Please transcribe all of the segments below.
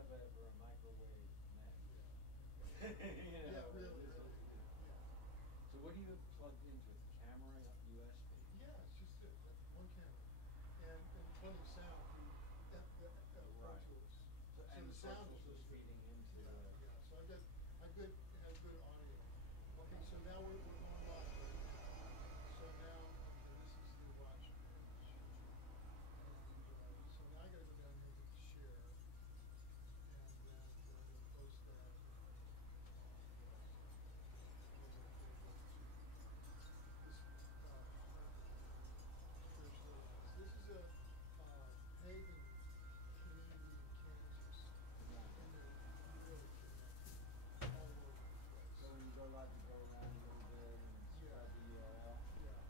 set up for a microwave net. Yeah. You know, Yeah, really, this really. is, Yeah. So what do you have plugged into it? The camera USB? Yeah, it's just one camera. And plenty of sound through Pro Right. Tools. So, So and the Pro sound Tools is is really good. feeding into Yeah, yeah. So I have good audio. Okay, so now we're going live right now. So now, okay, this is the watch page. And so now I gotta go down here and get the share. And then I'm gonna post that. This, spiritual lives. This is a pagan community in Kansas. And they're really connected all over the place. So you go like to go around a little bit and spread the URL? Yeah.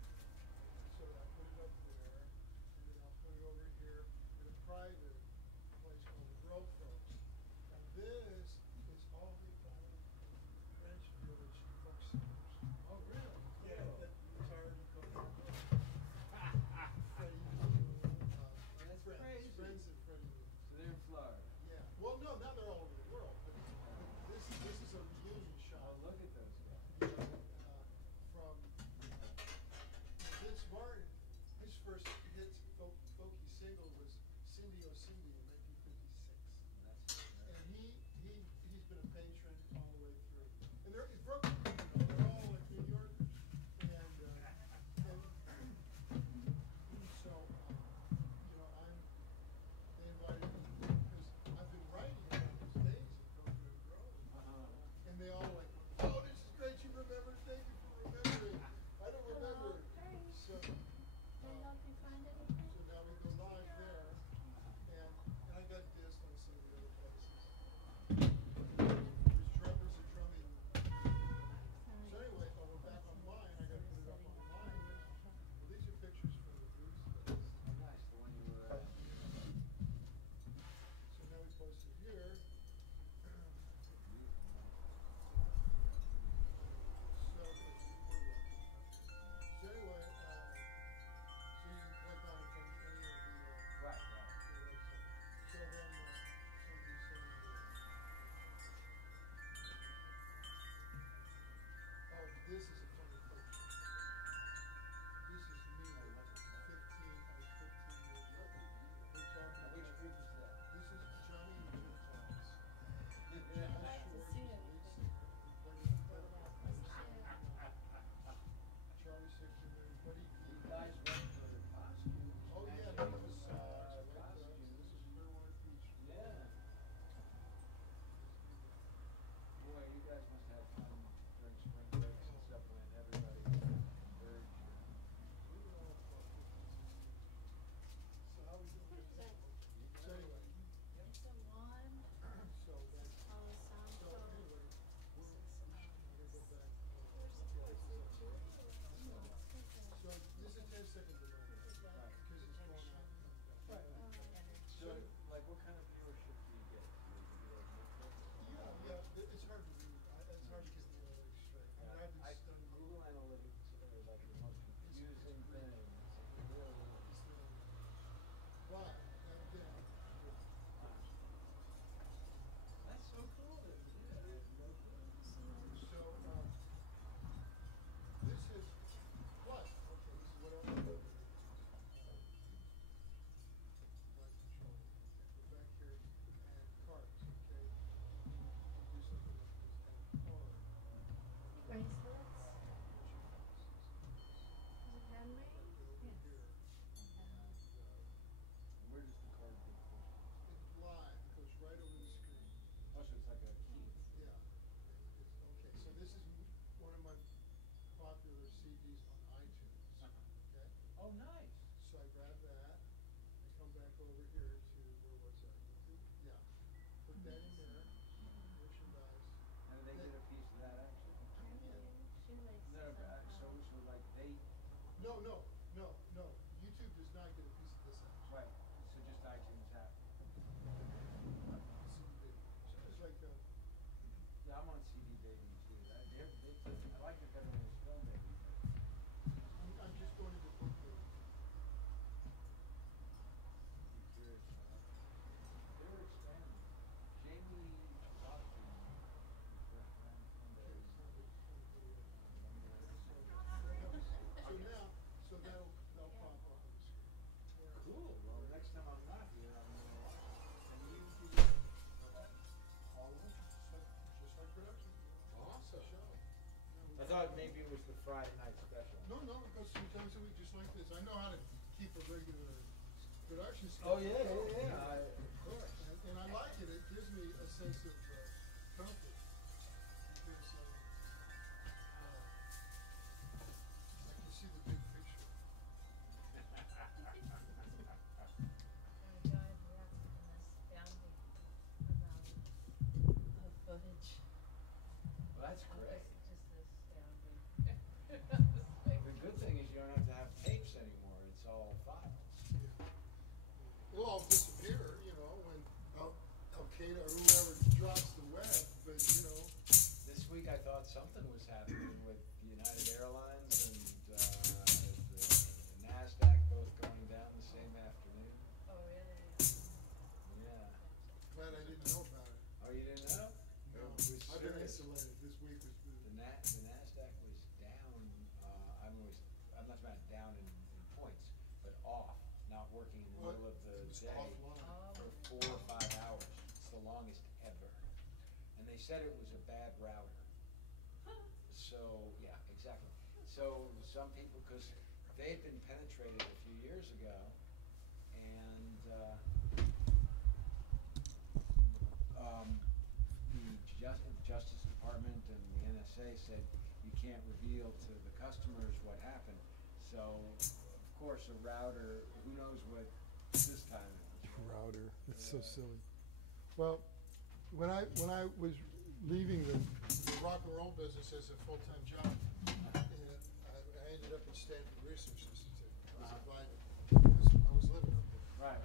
So I put it up there, and then I'll put it over here in a private place called the Grove Folks. And this is all the old Greenwich Village folk singers. Oh, really? Yeah, Cool. that retired and come Freddie That's friends, crazy. friends of Freddie Lou. So they're in Florida. Yeah. Well, no, now they're all over the world. But this is a reunion shot. Oh, look at those guys. From Vince Martin. His first hit folky single was "Cindy Oh Cindy" in 1956. And he's been a patron all the way through. And they're in Brooklyn. They're all like New Yorkers. And so they invited me because I've been writing about these days at Coconut Grove. And they all like, oh, this is great, you remember, thank you for remembering. I don't remember. So, Can I help you find anything? so now we go live there. And I got this on some of the other places. There's drummers are drumming. So anyway, we're back online. I got to put it up online now. Well, these are pictures from the blues days. Oh, nice. The one you were at. So now we post it here. So anyway, so you can click on it from any of the Right. website. So then somebody sent me oh, this is a funny picture. This is me at 15, I was 15 years old. We're talking Which about- group is that? This is Johnny and Jim Thomas. Yeah. I'd like to see it. Charlie Sixer, everybody. You guys went for the costumes. Oh yeah, Actually, that was this costumes. is Clearwater Beach. Yeah. Boy, you guys must have fun during spring breaks and stuff when everybody urged you. So how we doing? What is that? So anyway, It's a wand. so that's, Oh, a sound so code. anyway, we're gonna go back. So this is 10 seconds of moment, because it's going out. Right. So, like, what kind of viewership do you get? Yeah, it's hard to read. It's hard to get the analytics straight. I mean, I've been studying Google Analytics are like the most confusing thing. It's really, But, again, that's so cool. so, this is, what? Okay, this is what else I'm doing. Light control. Okay, go back here and cards, okay? Do something like this, and card. Bracelets? Is it handmade? Here. And, Where does the card get pushed? it's live, it goes right over the screen. Oh, so it's like a key. Yeah. It's, okay, so this is one of my popular CDs on iTunes. Okay? Oh, nice. So I grab that, I come back over here to, where was I? Yeah. Put that in there, merchandise. And they get a piece of that actually? Shoelaces. No, so like they, No. YouTube does not get a piece of this action. right, so just iTunes app. CD. So it's like, Yeah, I'm on CD Baby too. I like it better than it's Film Baby. I'm just going to the book room. They were expanding. production. Awesome. Show. I thought maybe it was the Friday night special. No, it goes 3 times a week, just like this. I know how to keep a regular production Oh, schedule. yeah. Of course. And I like it. It gives me a sense of comfort because I can see the big picture. Oh my God, we have an astounding amount of footage. Well, that's great. Just astounding. The good thing is you don't have to have tapes anymore. It's all files. It'll all disappear, when Al-Qaeda or whoever drops the web, but This week I thought something was happening with United Airlines and the NASDAQ both going down the same afternoon. Oh, really? Yeah. glad I didn't know about it. Oh, you didn't know? No, It was I've been serious. isolated. This week was good. The NASDAQ was down, I'm not talking about down in points, but off, not working in the Well, middle of the it was day offline. for 4 or 5 hours. It's the longest ever. And they said it was a bad router. So, yeah, exactly. So some people, because they had been penetrated a few years ago, and the Justice Department and the NSA said you can't reveal to the customers what happened. So, of course, a router, who knows what this time is. Router. It's so silly. Well, when I was leaving the rock and roll business as a full-time job, and I ended up at Stanford Research Institute. I was invited because I was living up there. Right.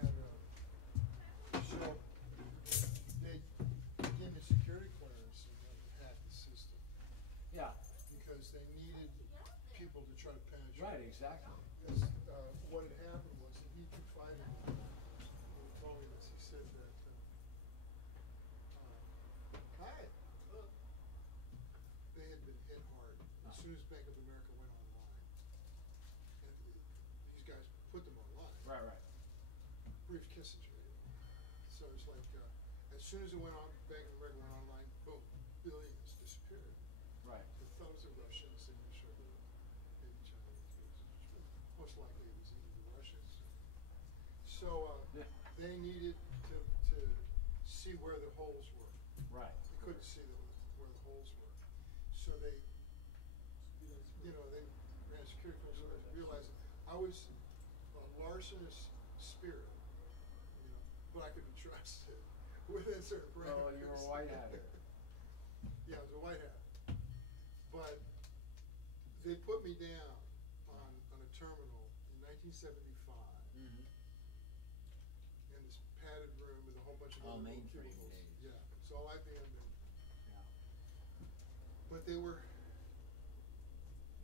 And so they gave me security clearance and hacked the system Yeah, because they needed people to try to penetrate. right, exactly. Because what had happened was that he confided in me. He told me this. He said that, they had been hit hard as soon as Bank of America went online. And these guys put them online. Right. Brief Kissinger. So it's like, as soon as it went on, Bank of America went online, boom, billions disappeared. Right. They thought it was the Russians, they were sure that maybe Chinese. Most likely it was either the Russians. So Yeah. they needed to see where the holes were. Right. They couldn't see where the holes were. So they, they ran security clearance and realized I was a larcenous spirit, but I could be trusted within certain parameters. Oh, you were a white hatter. Yeah, I was a white hat. But they put me down on a terminal in 1975 Mm-hmm. in this padded room with a whole bunch of All other little mainframe cubicles. days. Yeah, it's all IBM days. Yeah. But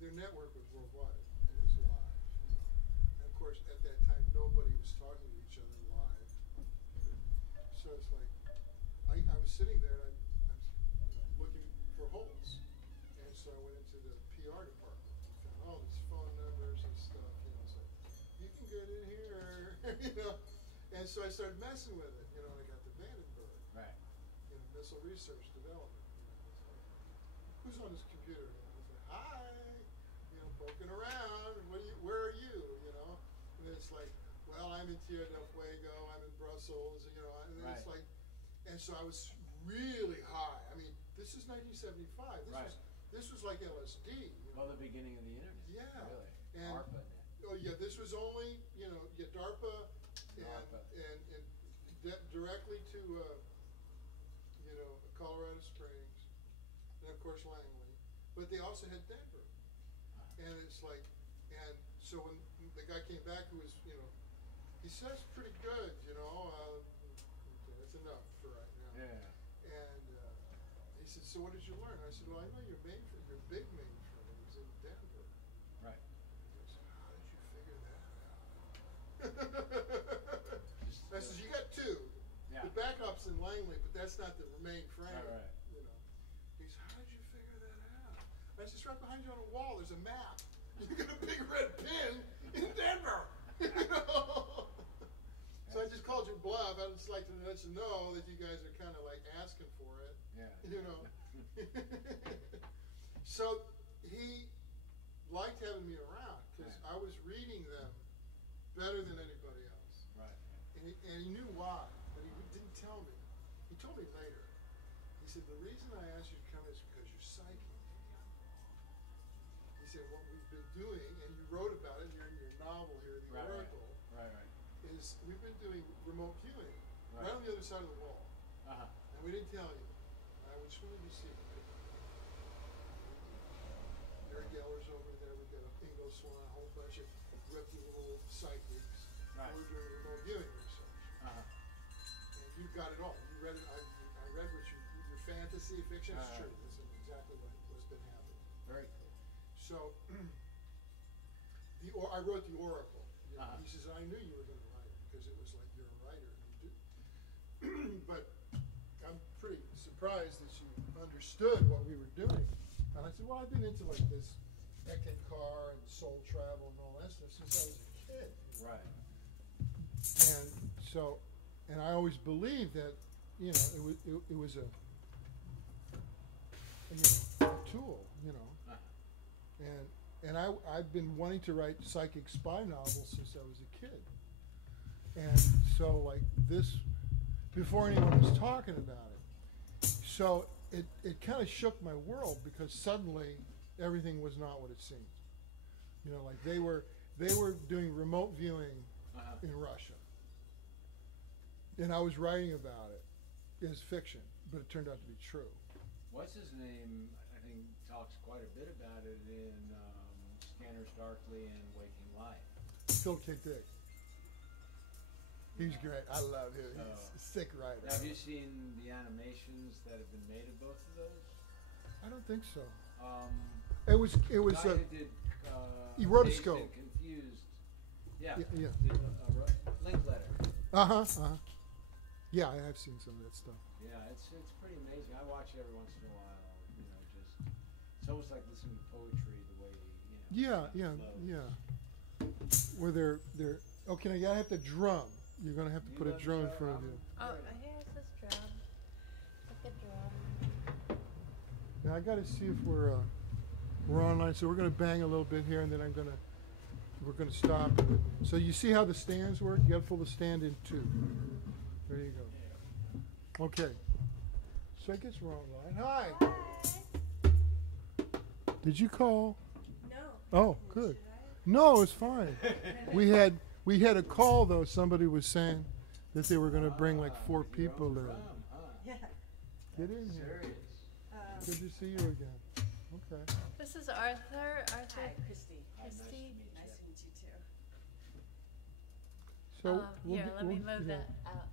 their network was worldwide. It was live. And of course, at that time, nobody was talking to each other live. So it's like, I was sitting there and I was looking for holes. And so I went into the PR department and found all these phone numbers and stuff, so you can get in here, And so I started messing with it, and I got the Vandenberg. Right. Missile research development. It's like, who's on this computer? And I was like, hi, poking around. Where are you? And it's like, well, I'm in Tierra del Fuego. I'm in Brussels. And Right. it's like, and so I was really high. I mean, this is 1975. This was like LSD. Well, the beginning of the internet. Yeah. Really. And- ARPANET. Oh yeah, this was only DARPA DARPA. and directly to Colorado Springs, and of course Langley, but they also had Denver, and it's like, and so when the guy came back who was he says pretty good, okay, that's enough for right now. Yeah. And he said, so what did you learn? I said, well, I know your big mainframe is in Denver. Right. He goes, how did you figure that out? I says, you got two. Yeah. The backup's in Langley, but that's not the main frame. Right. He says, how did you figure that out? I says, right behind you on the wall, there's a map. You got a big red pin in Denver. So I just called your bluff. I'd just like to let you know that you guys are kind of like asking for it. Yeah. you know. So he liked having me around because I was reading them better than anybody else. Right. And he knew why, but he didn't tell me. He told me later. He said, the reason I asked you to come is because you're psychic. He said, what we've been doing, and you wrote about it, you're in your novel here, The Oracle, Right. is we've been doing remote viewing right on the other side of the wall. Uh-huh. And we didn't tell you. I just wanted you to see it. Gary Geller's over there. We've got Ingo Swan, a whole bunch of reputable psychics. Right. We're doing remote viewing research. Uh-huh. And you got it all. You read it. I read what your fantasy, fiction. It's true. This is exactly what's been happening. Very cool. So, I wrote The Oracle. You know, Uh-huh. He says, I knew you were going to write it because it was like you're a writer. And you do. But I'm pretty surprised that you understood what we were doing. And I said, well, I've been into like this Eckankar and soul travel and all that stuff since I was a kid. Right. And so, and I always believed that, you know, it was a tool, you know. Uh-huh. And I've been wanting to write psychic spy novels since I was a kid. And so like this, before anyone was talking about it. So it kind of shook my world because suddenly everything was not what it seemed. You know, like they were doing remote viewing in Russia. And I was writing about it as fiction, but it turned out to be true. What's his name? I think talks quite a bit about it in Scanners Darkly and Waking Life. Phil K. Dick. He's great. I love him. He's a sick writer. Have you seen the animations that have been made of both of those? I don't think so. The It was. guy who did he wrote a Dazed scope. and Confused. Yeah. Yeah. Did Linkletter. Yeah, I have seen some of that stuff. Yeah, it's pretty amazing. I watch it every once in a while. You know, just it's almost like listening to poetry the way Yeah. Where they're okay. Now you gotta have to drum. You're gonna have to put a drum in front of you. Oh, here's this drum. Like a drum. Now I gotta see if we're online. So we're gonna bang a little bit here, and then we're gonna stop. So you see how the stands work? You gotta pull the stand in two. There you go. Okay. So I guess we're online. Hi. Did you call? No. Oh, good. No, it's fine. We had a call though. Somebody was saying that they were going to bring like 4 people in. Yeah. Get in here. Serious. Good to see you again. Okay. This is Arthur. Hi, Christy. Christy. Nice to meet you too. So we'll Here, get- let me we'll- move yeah. that out.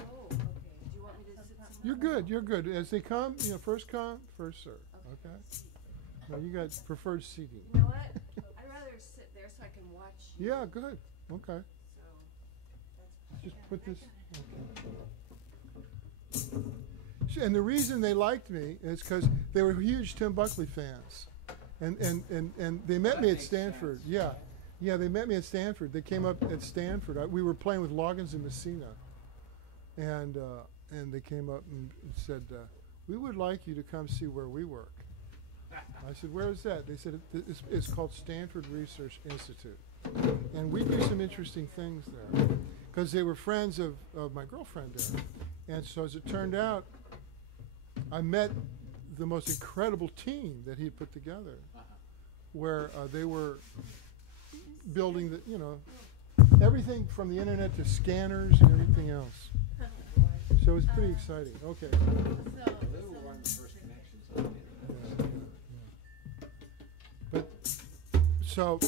Oh, okay. Do you want me to sit somewhere? You're good. You're good. As they come, first come, first serve. Okay. No, you got preferred seating. You know what? I'd rather sit there so I can watch you. Yeah, good. Okay. So that's Just put this. Okay. And the reason they liked me is because they were huge Tim Buckley fans, and they met That me at makes Stanford. sense. Yeah, they met me at Stanford. They came up at Stanford. We were playing with Loggins and Messina, and they came up and said, "We would like you to come see where we work." I said, "Where is that?" They said, "It's called Stanford Research Institute, and we do some interesting things there," because they were friends of my girlfriend there. And so as it turned out, I met the most incredible team that he put together, where they were building everything from the internet to scanners and everything else. So it was pretty exciting. Okay. They were one of the first connections I made. But so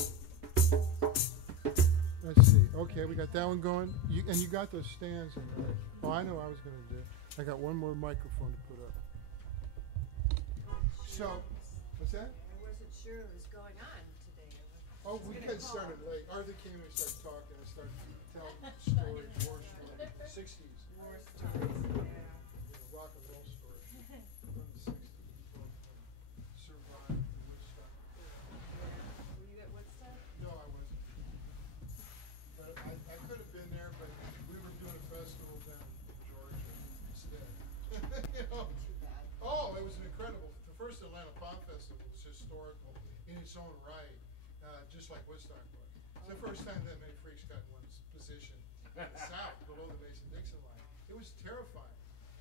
let's see. Okay, we got that one going. And you got those stands in there. Oh, I know what I was going to do. I got one more microphone to put up. So, what's that? I wasn't sure what was going on today. Oh, we had started late. Arthur came and we started talking. I started telling stories, war stories, 60s. War stories. Yeah. Rock and roll stories from the 60s. Survived Woodstock. Were you at Woodstock? No, I wasn't. But I could have been there, but we its own right, just like Woodstock was. It's the first time that many freaks got in one's position south, below the Mason-Dixon line. It was terrifying.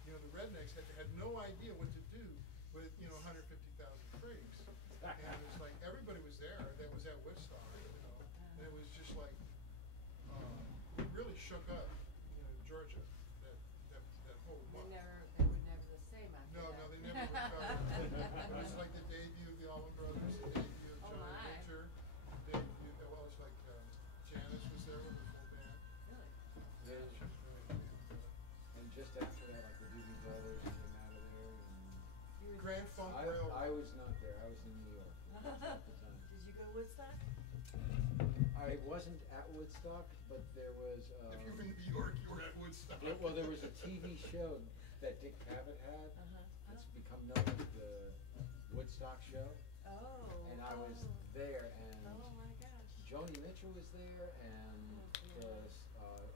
You know, the rednecks had no idea what to do with, 150,000 freaks. And it was like, everybody was there that was at Woodstock, and it was just like, it really shook up, Georgia, that whole month. They were never the same after No, that. they never recovered. It was like the debut of the Allman Brothers, the debut of Oh, Johnny my. Winter, well, it's like Janice was there with the full band. Really? Yeah. She was great. And just after that, like the Doobie Brothers came out of there, You were Grand Funk and Railroad. I was not there. I was in New York at the time. Did you go to Woodstock? I wasn't at Woodstock, but there was. If you're in New York, you were at Woodstock. Well, there was a TV show that Dick Cavett had. It's become known as the Woodstock Show, Oh. and I was there, and Oh my gosh. Joni Mitchell was there, and the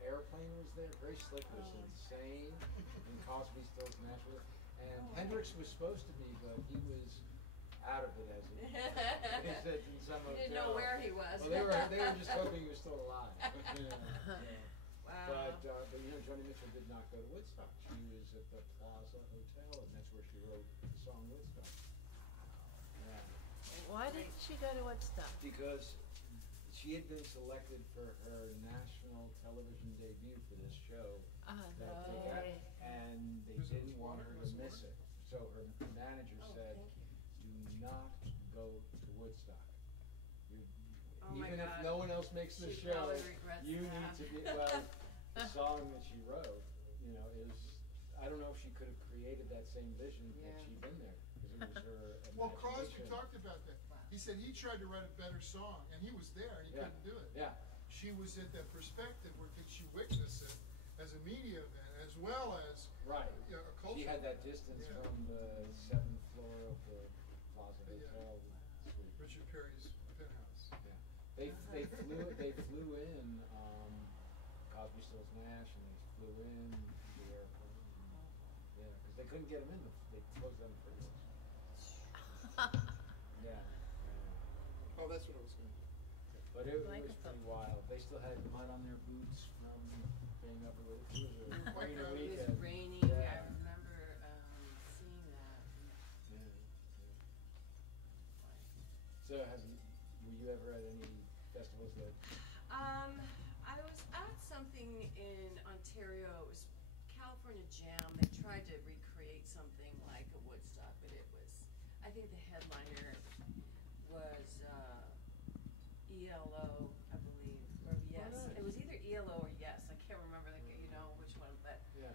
Airplane was there. Grace Slick was insane, and Cosby, Stills, Nash was there. And Hendrix was supposed to be, but he was out of it as it he said in some You didn't know hotel. where he was. Well, they were just hoping he was still alive. Wow. But Joni Mitchell did not go to Woodstock. She was at the Plaza Hotel, and that's where she wrote the song Woodstock. Yeah. Why did she go to Woodstock? Because she had been selected for her national television debut for this show that they got, and they didn't want her to miss it. So her manager said, "Do not go to Woodstock. Oh my Even if God. no one else makes the She show, probably regrets you that. need to be." Well, the song that she wrote, is I don't know if she could have created that same vision had Yeah. she been there, because it was her imagination. Well, Crosby talked about that. He said he tried to write a better song, and he was there, and he Yeah. couldn't do it. Yeah. She was at that perspective where she witnessed it as a media event, as well as Right. a cultural She had that event. distance Yeah. from the 7th floor of the Plaza Yeah. Hotel suite. Richard Perry's penthouse. Yeah. They flew in Cosby, Stills, Nash, and they flew in the airplane. Yeah, because they couldn't get them in. They closed down the freeways. Yeah. Oh, that's what I was going to do. But it was Microphone. pretty wild. They still had mud on their boots from being up at it. It was a Quite rainy crowded. It weekend. was raining. Yeah. I remember seeing that. Yeah, yeah. So were you ever at any festivals that? I was at something in Ontario. It was California Jam. They tried to recreate something like a Woodstock, but it was. I think the headliner was ELO, I believe, or Yes. nice. It was either ELO or Yes. I can't remember which one, but. Yeah.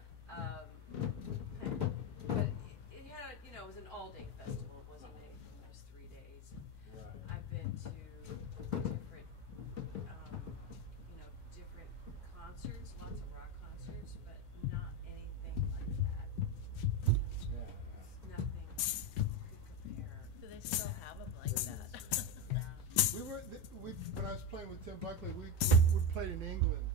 But it had, it was an all-day festival. It wasn't anything. It was 3 days. Right. I've been to different, different concerts, lots of rock concerts, but not anything like that. Yeah. Nothing could compare. Do they still have them like that? When I was playing with Tim Buckley, we played in England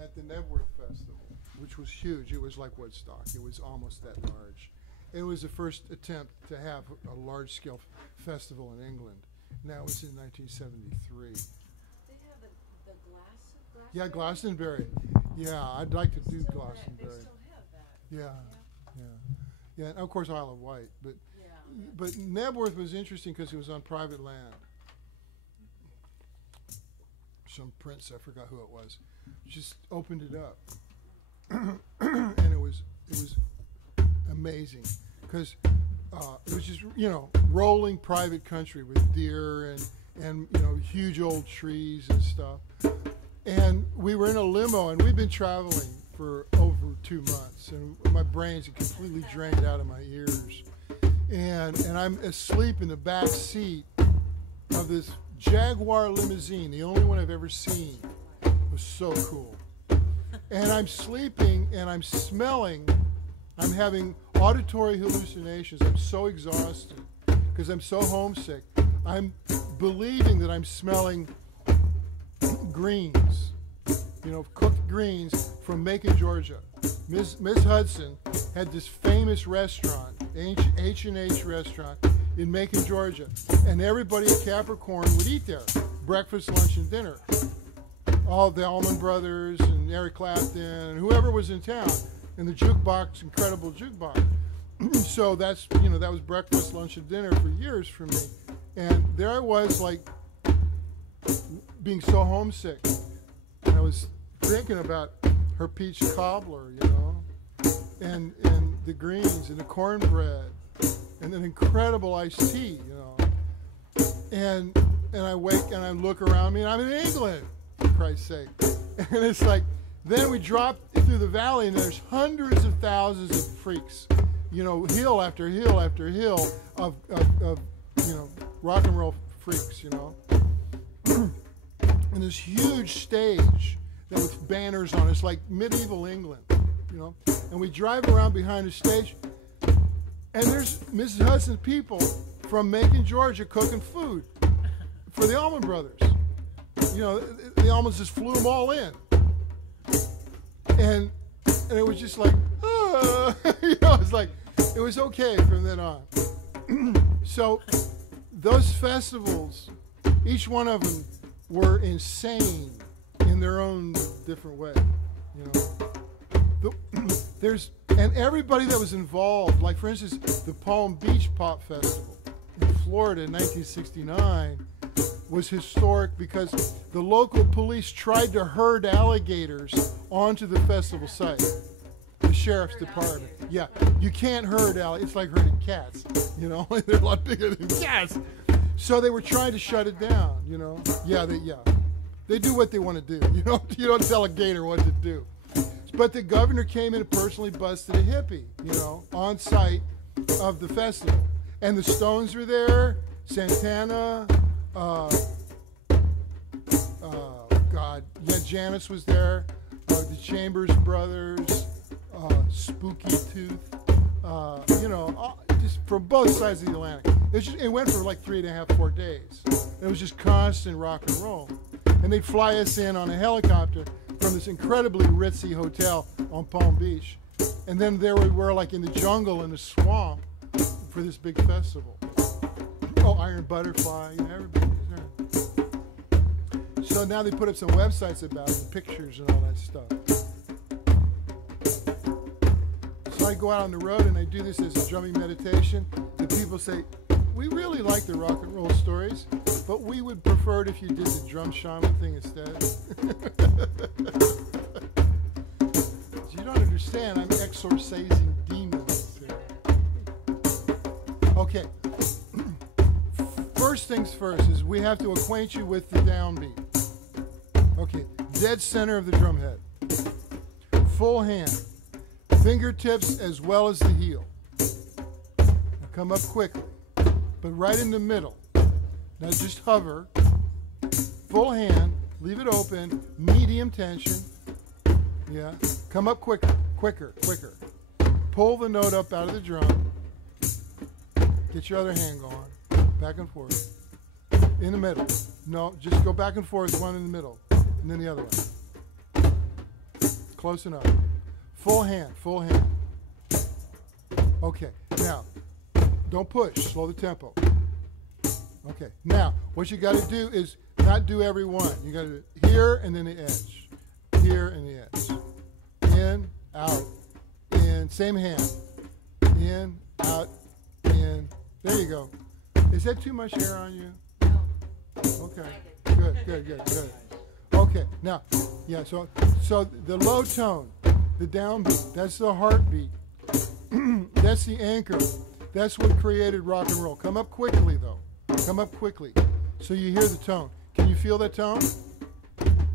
at the Nebworth Festival, which was huge. It was like Woodstock. It was almost that large. It was the first attempt to have a large-scale festival in England. And that was in 1973. They have the glass. Yeah, Glastonbury. Yeah, I'd like to do Glastonbury. They still have that. Yeah, yeah. And of course Isle of Wight. But Yeah. but Nebworth was interesting because it was on private land. Some prince, I forgot who it was, just opened it up, and it was amazing because it was just rolling private country with deer and huge old trees and stuff. And we were in a limo, and we'd been traveling for over 2 months, and my brain's completely drained out of my ears. And I'm asleep in the back seat of this Jaguar limousine, the only one I've ever seen. It was so cool. And I'm sleeping, and I'm smelling. I'm having auditory hallucinations. I'm so exhausted because I'm so homesick. I'm believing that I'm smelling greens, cooked greens from Macon, Georgia. Miss Hudson had this famous restaurant, H&H restaurant. in Macon, Georgia, and everybody at Capricorn would eat there, breakfast, lunch, and dinner. All the Allman Brothers and Eric Clapton and whoever was in town, and the jukebox, incredible jukebox. So that's, that was breakfast, lunch, and dinner for years for me. And there I was, like, being so homesick. And I was thinking about her peach cobbler, and the greens and the cornbread and an incredible iced tea, And I wake and I look around me and I'm in England, for Christ's sake. And it's like, then we drop through the valley and there's hundreds of thousands of freaks, hill after hill after hill of rock and roll freaks, And this huge stage that with banners on it, it's like medieval England, And we drive around behind the stage, and there's Mrs. Hudson's people from Macon, Georgia, cooking food for the Allman Brothers. The Allmans just flew them all in, and it was just like, it's like it was okay from then on. So those festivals, each one of them were insane in their own different way, And everybody that was involved, like for instance, the Palm Beach Pop Festival in Florida in 1969 was historic because the local police tried to herd alligators onto the festival site. The sheriff's department. Yeah, you can't herd alligators. It's like herding cats, They're a lot bigger than cats. So they were trying to shut it down, Yeah, they do what they want to do. You don't tell a gator what to do. But the governor came in and personally busted a hippie, on site of the festival. And the Stones were there, Santana, Janis was there, the Chambers Brothers, Spooky Tooth, just from both sides of the Atlantic. It went for like 3.5, 4 days. It was just constant rock and roll. And they'd fly us in on a helicopter from this incredibly ritzy hotel on Palm Beach. And then there we were, like in the jungle in the swamp for this big festival. Oh, Iron Butterfly, everybody was there. So now they put up some websites about it, pictures and all that stuff. So I go out on the road and I do this as a drumming meditation. The people say, we really like the rock and roll stories, but we would prefer it if you did the drum shaman thing instead. You don't understand, I'm exorcising demons here. Okay. First things first is we have to acquaint you with the downbeat. Okay, dead center of the drum head. Full hand. Fingertips as well as the heel. Now come up quickly, but right in the middle. Now just hover. Full hand, leave it open, medium tension. Yeah, come up quicker, quicker, quicker. Pull the note up out of the drum. Get your other hand going. Back and forth. In the middle. No, just go back and forth, one in the middle. And then the other one. Close enough. Full hand, full hand. Okay, now, don't push, slow the tempo. Okay, now, what you got to do is not do every one. You got to do here and then the edge. Here and the edge. In, out, in, same hand. In, out, in. There you go. Is that too much hair on you? No. Okay, good, good, good, good. Okay, now, yeah, so the low tone, the downbeat, that's the heartbeat. That's the anchor. That's what created rock and roll. Come up quickly, though. Come up quickly so you hear the tone. Can you feel that tone?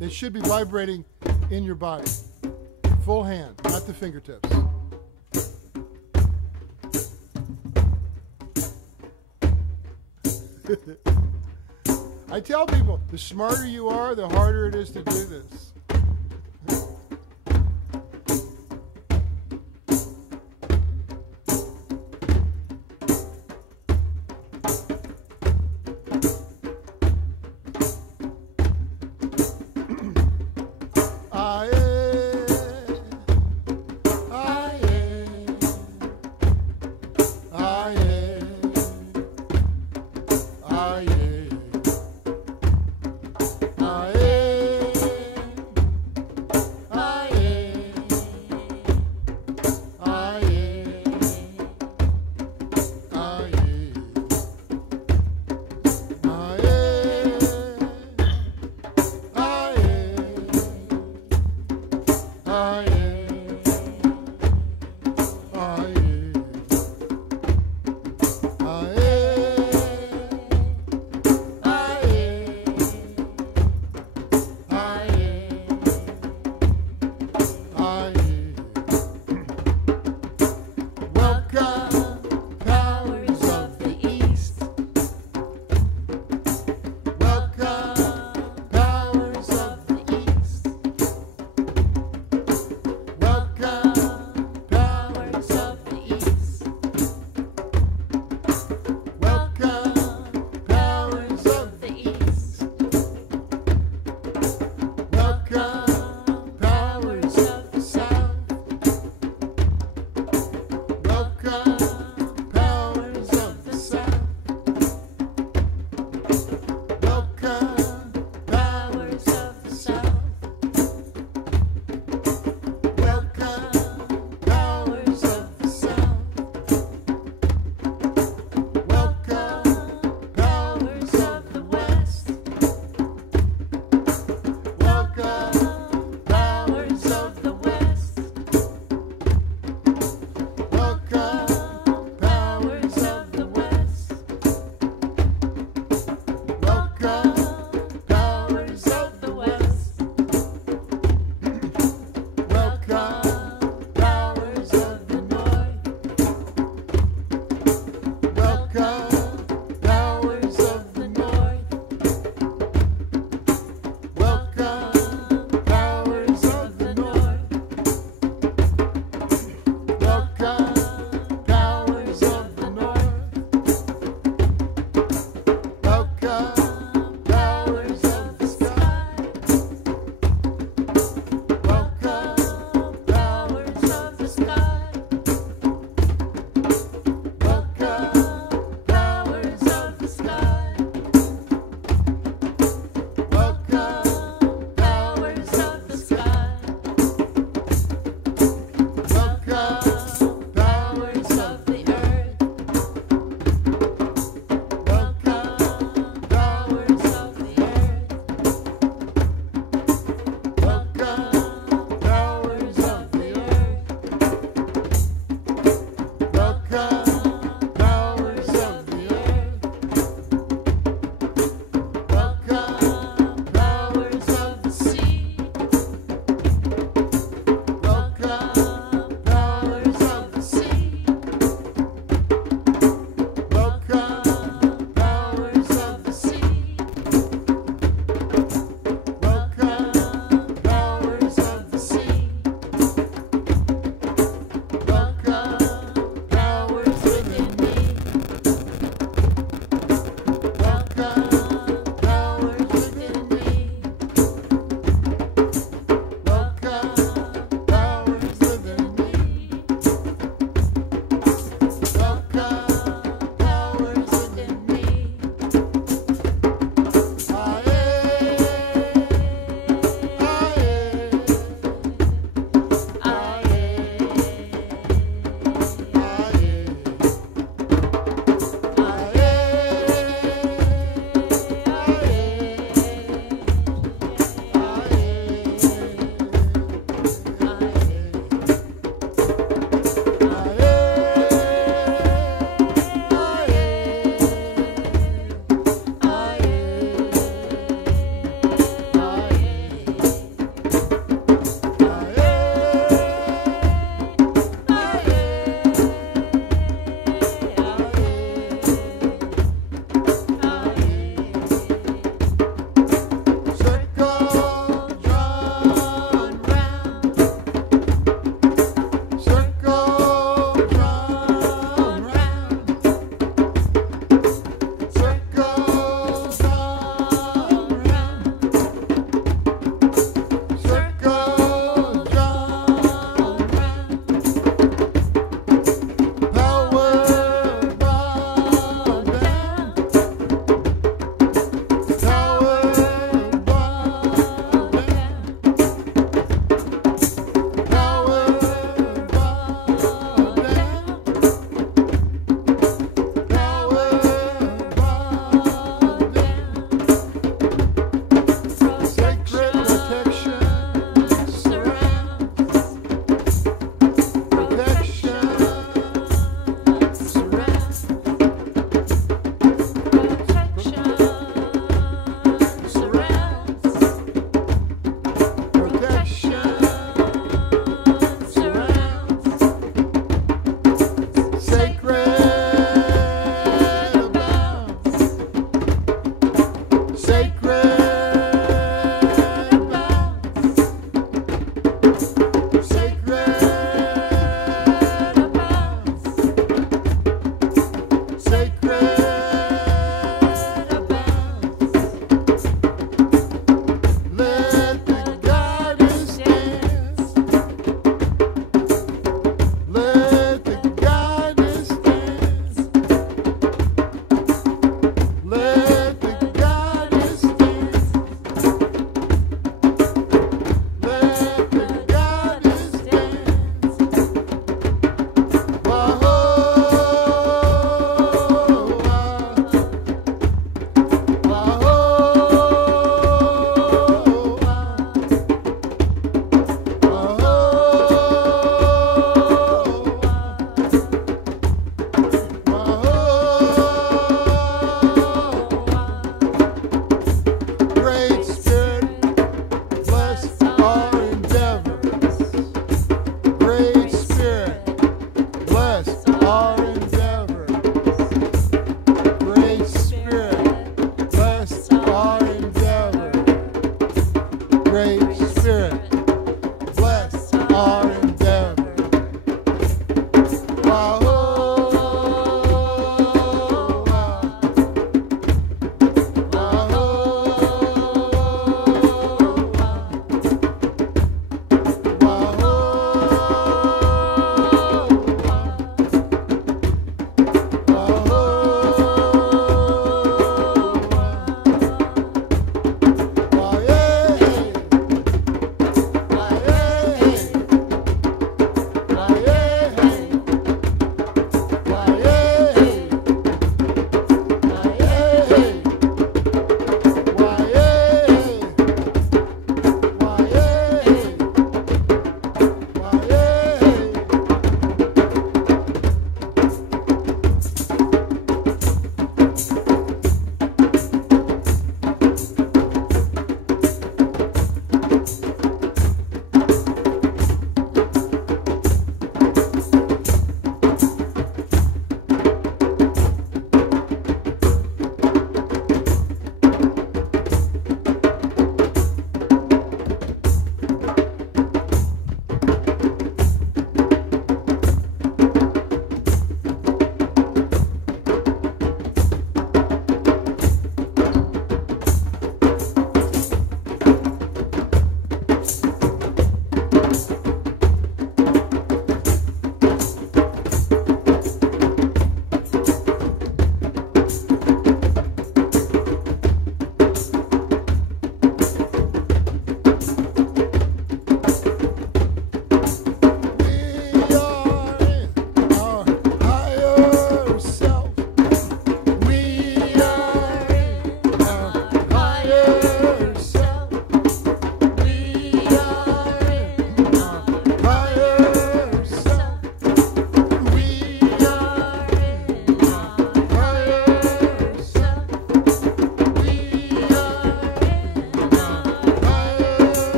They should be vibrating in your body. Full hand, not the fingertips. I tell people, the smarter you are, the harder it is to do this. Aye,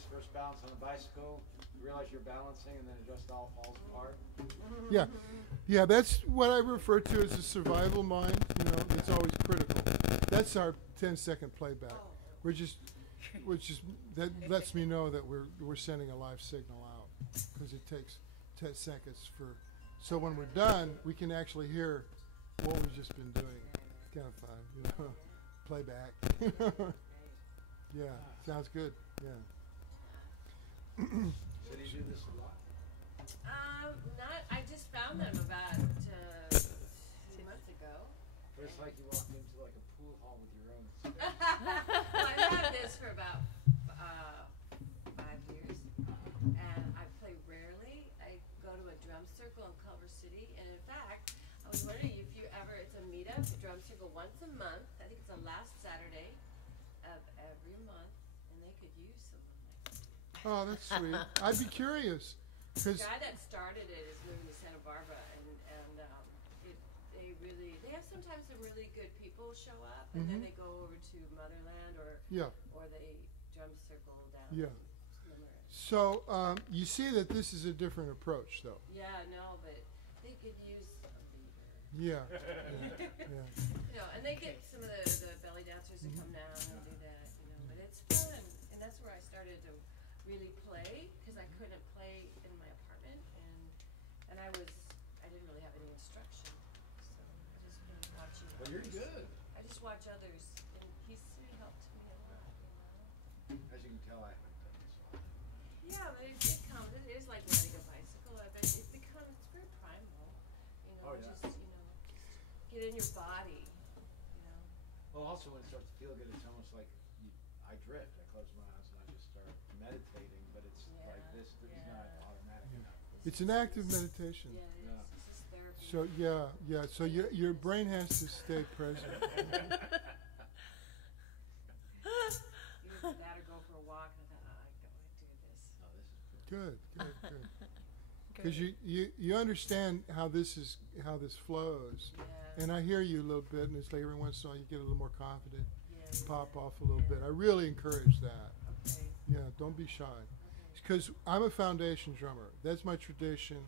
guys first balance on a bicycle, you realize you're balancing, and then it just all falls apart. Yeah, yeah, that's what I refer to as a survival mind. You know, it's always critical. That's our 10-second playback. We're just that lets me know that we're sending a live signal out because it takes 10 seconds for. So when we're done, we can actually hear what we've just been doing. Kind of fun, you know. Playback. Yeah, sounds good. Yeah. So do you do this a lot? I just found them about 2 months ago. But it's like you walked into like a pool hall with your own. Well, I've had this for about 5 years, and I play rarely. I go to a drum circle in Culver City, and in fact, I was wondering if you ever, it's a meetup, a drum circle once a month. I think it's the last Saturday of every month, and they could use someone like me. Oh, that's sweet. I'd be curious. The 'Cause guy that started it is moving to Santa Barbara, and they have sometimes some really good people show up, and then they go over to Motherland or they drum circle down. Yeah. in Limerick. So you see that this is a different approach, though. Yeah, no, but they could use a leader. Yeah. Yeah. You know, and they get some of the belly dancers to come down and do that, you know, but it's fun, and that's where I started to really play, because I couldn't play in my apartment, and I didn't really have any instruction, so I just been watching Well, you're others. good. I just watch others, and he helped me a lot, you know. As you can tell, I haven't done this a lot. Yeah, but it is like riding a bicycle. I bet it's very primal, you know, Oh, yeah. just get in your body, you know. Well, also when it starts to feel good, it's almost like I drift. I close my eyes and I just start meditating, but it's like this is not automatic enough. It's an active meditation. Yeah, it is. Yeah. This is therapy. So yeah. So your brain has to stay present. Either that or go for a walk, and I thought, I don't want to do this. No, this is good. Good. Because you understand how this flows, and I hear you a little bit, and it's like every once in a while you get a little more confident, pop off a little bit. I really encourage that. Okay. Yeah, don't be shy. Because I'm a foundation drummer. That's my tradition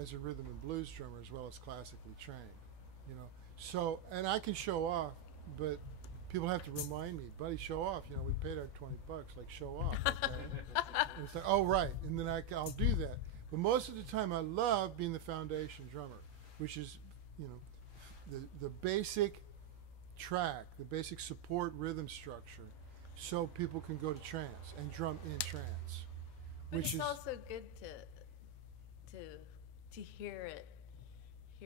as a rhythm and blues drummer as well as classically trained. You know, so and I can show off, but people have to remind me, buddy, show off. You know, we paid our $20. Like, show off. Okay? And it's like, oh right, and then I'll do that. But most of the time, I love being the foundation drummer, which is, you know, the basic track, the basic support rhythm structure, so people can go to trance and drum in trance. But Which it's is also good to hear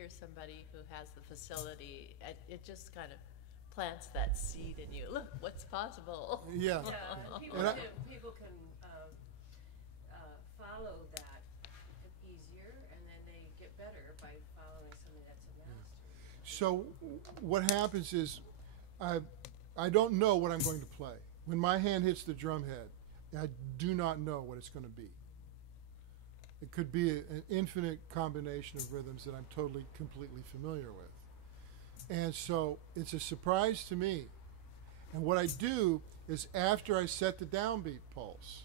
somebody who has the facility. It just kind of plants that seed in you. Look, what's possible. yeah. Yeah, people And I- can follow that easier, and then they get better by following somebody that's a master. So what happens is I don't know what I'm going to play. When my hand hits the drum head, I do not know what it's going to be. It could be an infinite combination of rhythms that I'm completely familiar with. And so it's a surprise to me. And what I do is after I set the downbeat pulse,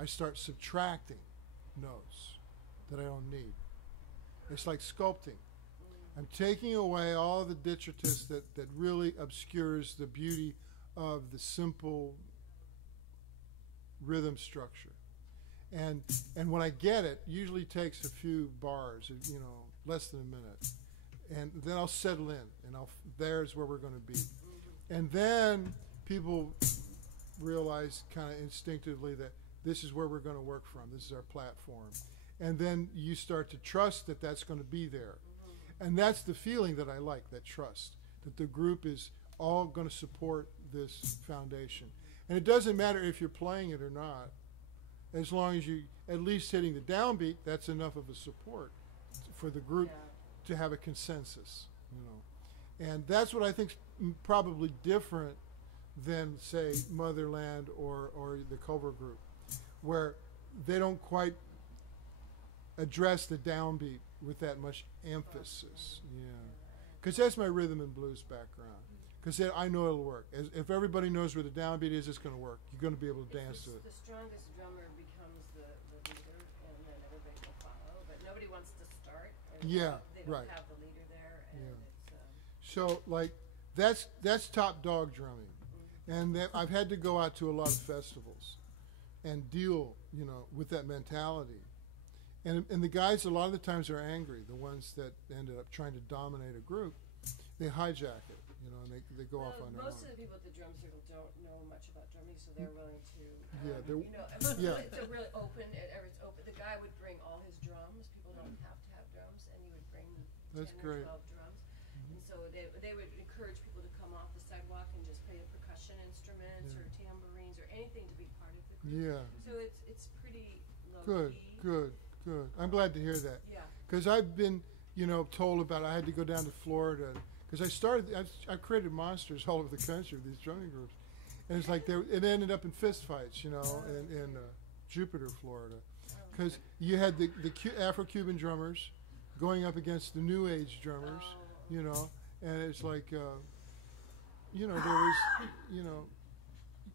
I start subtracting notes that I don't need. It's like sculpting. I'm taking away all the detritus that really obscures the beauty of the simple rhythm structure. And when I get it, usually takes a few bars, you know, less than a minute. And then I'll settle in, and there's where we're going to be. And then people realize kind of instinctively that this is where we're going to work from. This is our platform. And then you start to trust that that's going to be there. And that's the feeling that I like, that trust, that the group is all going to support this foundation. And it doesn't matter if you're playing it or not, as long as you at least hitting the downbeat, that's enough of a support for the group to have a consensus, you know. And that's what I think's probably different than, say, Motherland or the Culver group, where they don't quite address the downbeat with that much emphasis. Yeah, because that's my rhythm and blues background. because I know it'll work. If everybody knows where the downbeat is, it's going to work. You're going to be able to dance to it. The strongest drummer becomes the leader, and then everybody will follow. But nobody wants to start. And Yeah, they don't right. have the leader there, and Yeah. it's So like that's top dog drumming, and I've had to go out to a lot of festivals and deal, with that mentality. And the guys a lot of the times are angry. The ones that ended up trying to dominate a group, they hijack it, and they go off on their most own. of the people at the drum circle don't know much about drumming, so they're willing to. Yeah, yeah. It's a really open. It's open. The guy would bring all his drums. People don't have to have drums, and he would bring That's 10 or great. 12 drums. And so they would encourage people to come off the sidewalk and just play the percussion instruments or tambourines or anything to be part of the group. Yeah. So it's pretty low Good, key. good. I'm glad to hear that. Yeah. Because I've been, told about I had to go down to Florida because I created monsters all over the country with these drumming groups, and it's like it ended up in fistfights, in Jupiter, Florida, because you had the Afro-Cuban drummers going up against the New Age drummers, and it's like, there was,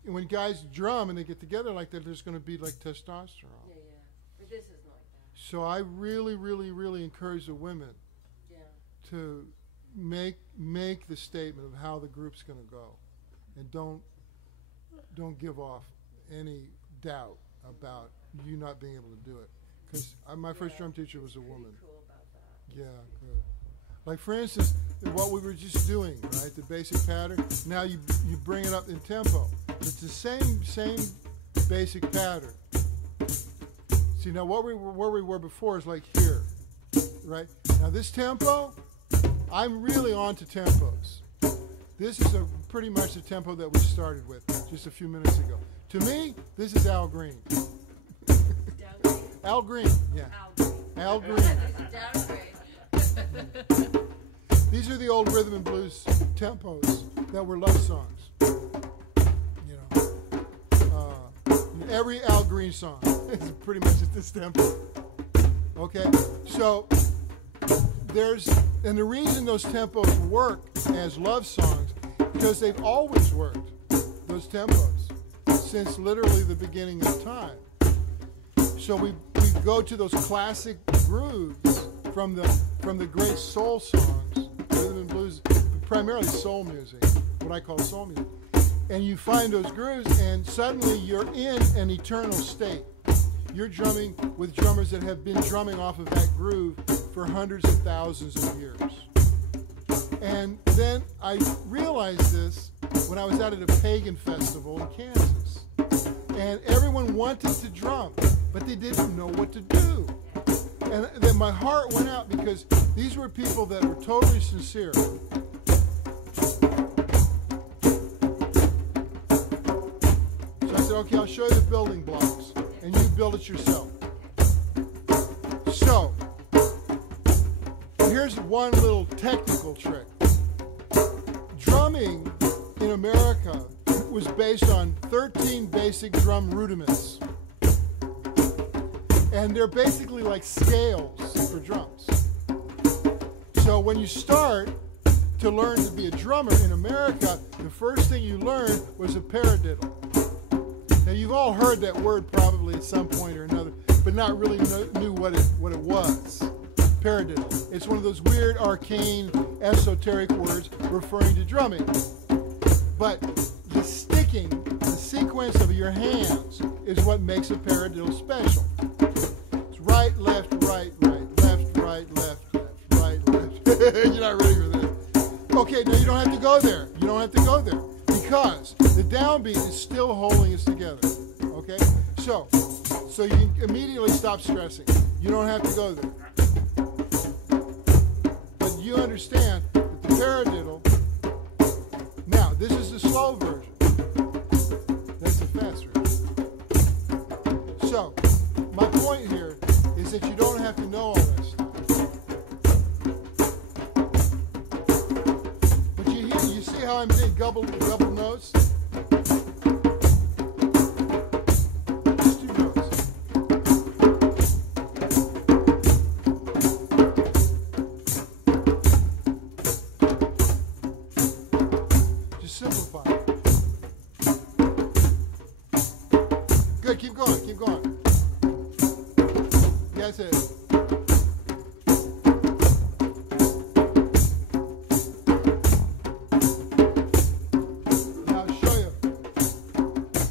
when guys drum and they get together like that, there's going to be like testosterone. Yeah, yeah. But this isn't like that. So I really, really, really encourage the women Yeah. to make the statement of how the group's going to go, and don't give off any doubt about you not being able to do it. Because my first drum teacher was a woman. Cool about that. Yeah, good. Like for instance, what we were just doing, right? The basic pattern. Now you bring it up in tempo. It's the same basic pattern. See, now where we were before is like here, right? Now this tempo, I'm really on to tempos. This is pretty much the tempo that we started with just a few minutes ago. To me, this is Al Green. Downgrade. Al Green, yeah. Al Green. Downgrade. These are the old rhythm and blues tempos that were love songs. Every Al Green song is pretty much at this tempo. Okay, so and the reason those tempos work as love songs because they've always worked, those tempos, since literally the beginning of time. So we go to those classic grooves from the great soul songs, rhythm and blues, primarily soul music, what I call soul music. And you find those grooves, and suddenly you're in an eternal state. You're drumming with drummers that have been drumming off of that groove for hundreds of thousands of years. And then I realized this when I was out at a pagan festival in Kansas. And everyone wanted to drum, but they didn't know what to do. And then my heart went out because these were people that were totally sincere. So I said, okay, I'll show you the building blocks, and you build it yourself. So, here's one little technical trick. Drumming in America was based on 13 basic drum rudiments. And they're basically like scales for drums. So when you start to learn to be a drummer in America, the first thing you learn was a paradiddle. Now you've all heard that word probably at some point or another, but not really knew what it was. Paradiddle. It's one of those weird, arcane, esoteric words referring to drumming. But the sticking, the sequence of your hands is what makes a paradiddle special. It's right, left, right, left, right, left, right, left. You're not ready for this. Okay, now you don't have to go there. You don't have to go there because the downbeat is still holding us together. Okay? So you can immediately stop stressing. You don't have to go there. But you understand that the paradiddle. Now, this is the slow version. That's the fast version. So, my point here is that you don't have to know all that stuff. But you see how I'm doing double notes? Just 2 notes. keep going, keep going. That's it. Now I'll show you.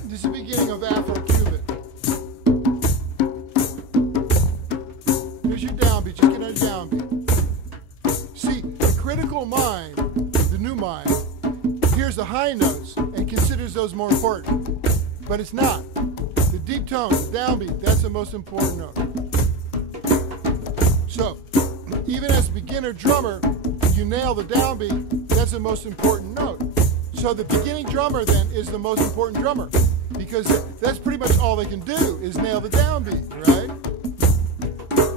This is the beginning of Afro-Cuban. Here's your downbeat. Just get on a downbeat. See, the critical mind, the new mind, hears the high notes and considers those more important. But it's not. The deep tone, the downbeat, that's the most important note. So, even as a beginner drummer, you nail the downbeat, that's the most important note. So the beginning drummer then is the most important drummer, because that's pretty much all they can do is nail the downbeat, right?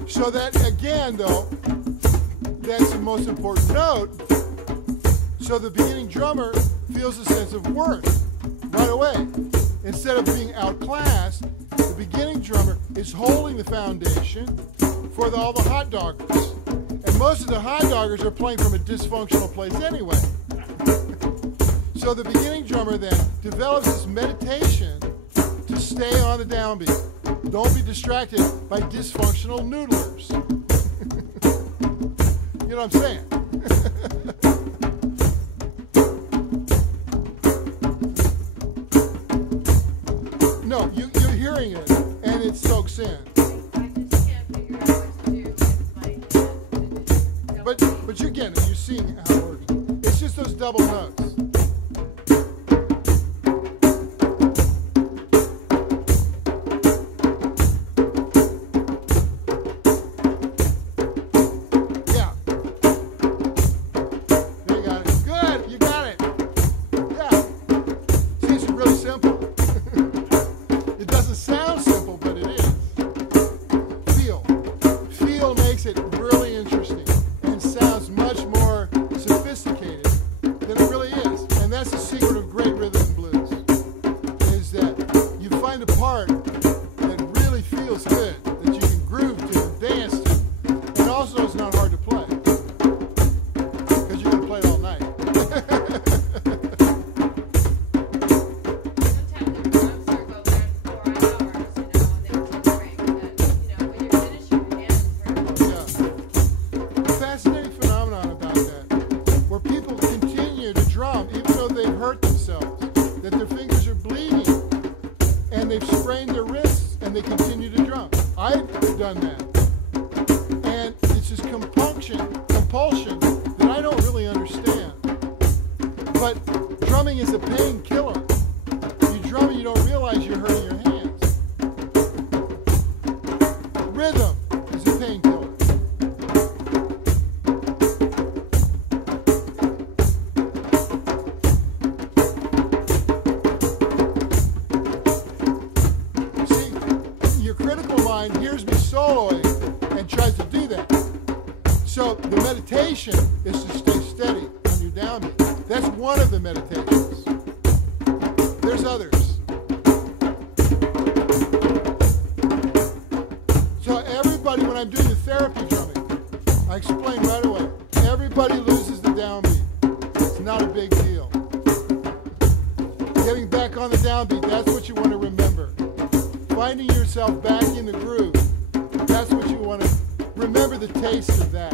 So that, again, though, that's the most important note. So the beginning drummer feels a sense of worth right away. Instead of being outclassed, the beginning drummer is holding the foundation for all the hot doggers. And most of the hot doggers are playing from a dysfunctional place anyway. So the beginning drummer then develops this meditation to stay on the downbeat. Don't be distracted by dysfunctional noodlers. You know what I'm saying? No, you're hearing it, and it soaks in. I just can't figure out what to do with my hand. But you're getting it. You're seeing how it works. It's just those double notes. Yeah. There you got it. Good. You got it. Yeah. See, it's really simple. It doesn't sound simple, but it is. Feel. Feel makes it really interesting and sounds much more sophisticated than it really is. And that's the secret of great rhythm and blues, is that you find a part that really feels good, that you can groove to and dance to, and also it's not hard to play, because you're going to play it all night. Sometimes the drum circle runs 4 hours, they take a break, but, when you're finishing your hand for Yeah. Fascinating phenomenon about that, where people continue to drum even though they've hurt themselves, that their fingers are bleeding, and they've sprained their wrists, and they continue to drum. I've done that. And it's this compulsion that I don't really understand. But drumming is a painkiller. You drum and you don't realize you're hurting your hands. Rhythm is a painkiller. See, your critical mind hears me soloing and tries to do that. So the meditation is to stay steady on your downbeat. That's one of the meditations. There's others. So everybody, when I'm doing the therapy drumming, I explain right away, everybody loses the downbeat. It's not a big deal. Getting back on the downbeat, that's what you want to remember. Finding yourself back in the groove, that's what you want to remember, the taste of that.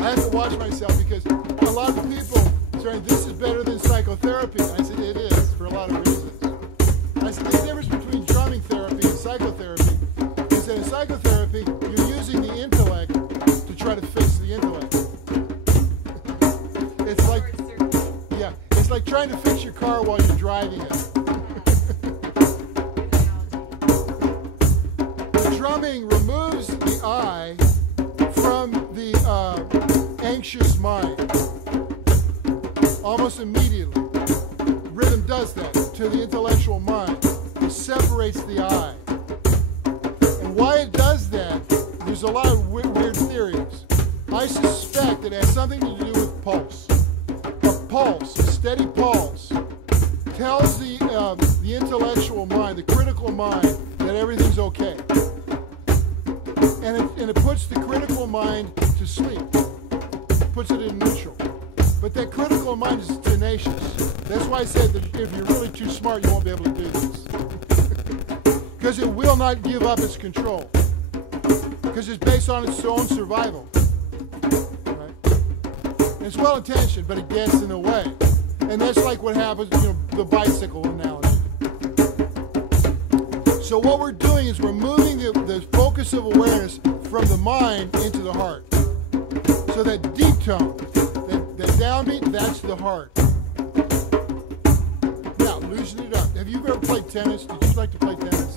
I have to watch myself because a lot of people saying this is better than psychotherapy. I said it is for a lot of reasons. I said the difference between drumming therapy and psychotherapy is that in psychotherapy you're using the intellect to try to fix the intellect. It's like, yeah, it's like trying to fix your car while you're driving it. The drumming removes the I from the anxious mind almost immediately. Rhythm does that to the intellectual mind. It separates the I. And why it does that, there's a lot of weird theories. I suspect it has something to do with pulse. A pulse, a steady pulse, tells the intellectual mind, the critical mind, that everything's okay. And it puts the critical mind to sleep. puts it in neutral. But that critical mind is tenacious. That's why I said that if you're really too smart, you won't be able to do this. Because it will not give up its control. Because it's based on its own survival. Right? And it's well-intentioned, but it gets in the way. And that's like what happens, the bicycle analogy. So what we're doing is we're moving the focus of awareness from the mind into the heart. So that deep tone, that downbeat, that's the heart. Now, loosen it up. Have you ever played tennis? Did you like to play tennis?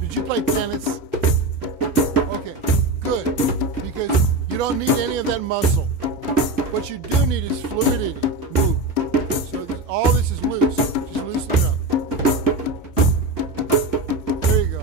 Did you play tennis? Okay, good. Because you don't need any of that muscle. What you do need is fluidity, move. So all this is loose. Just loosen it up. There you go.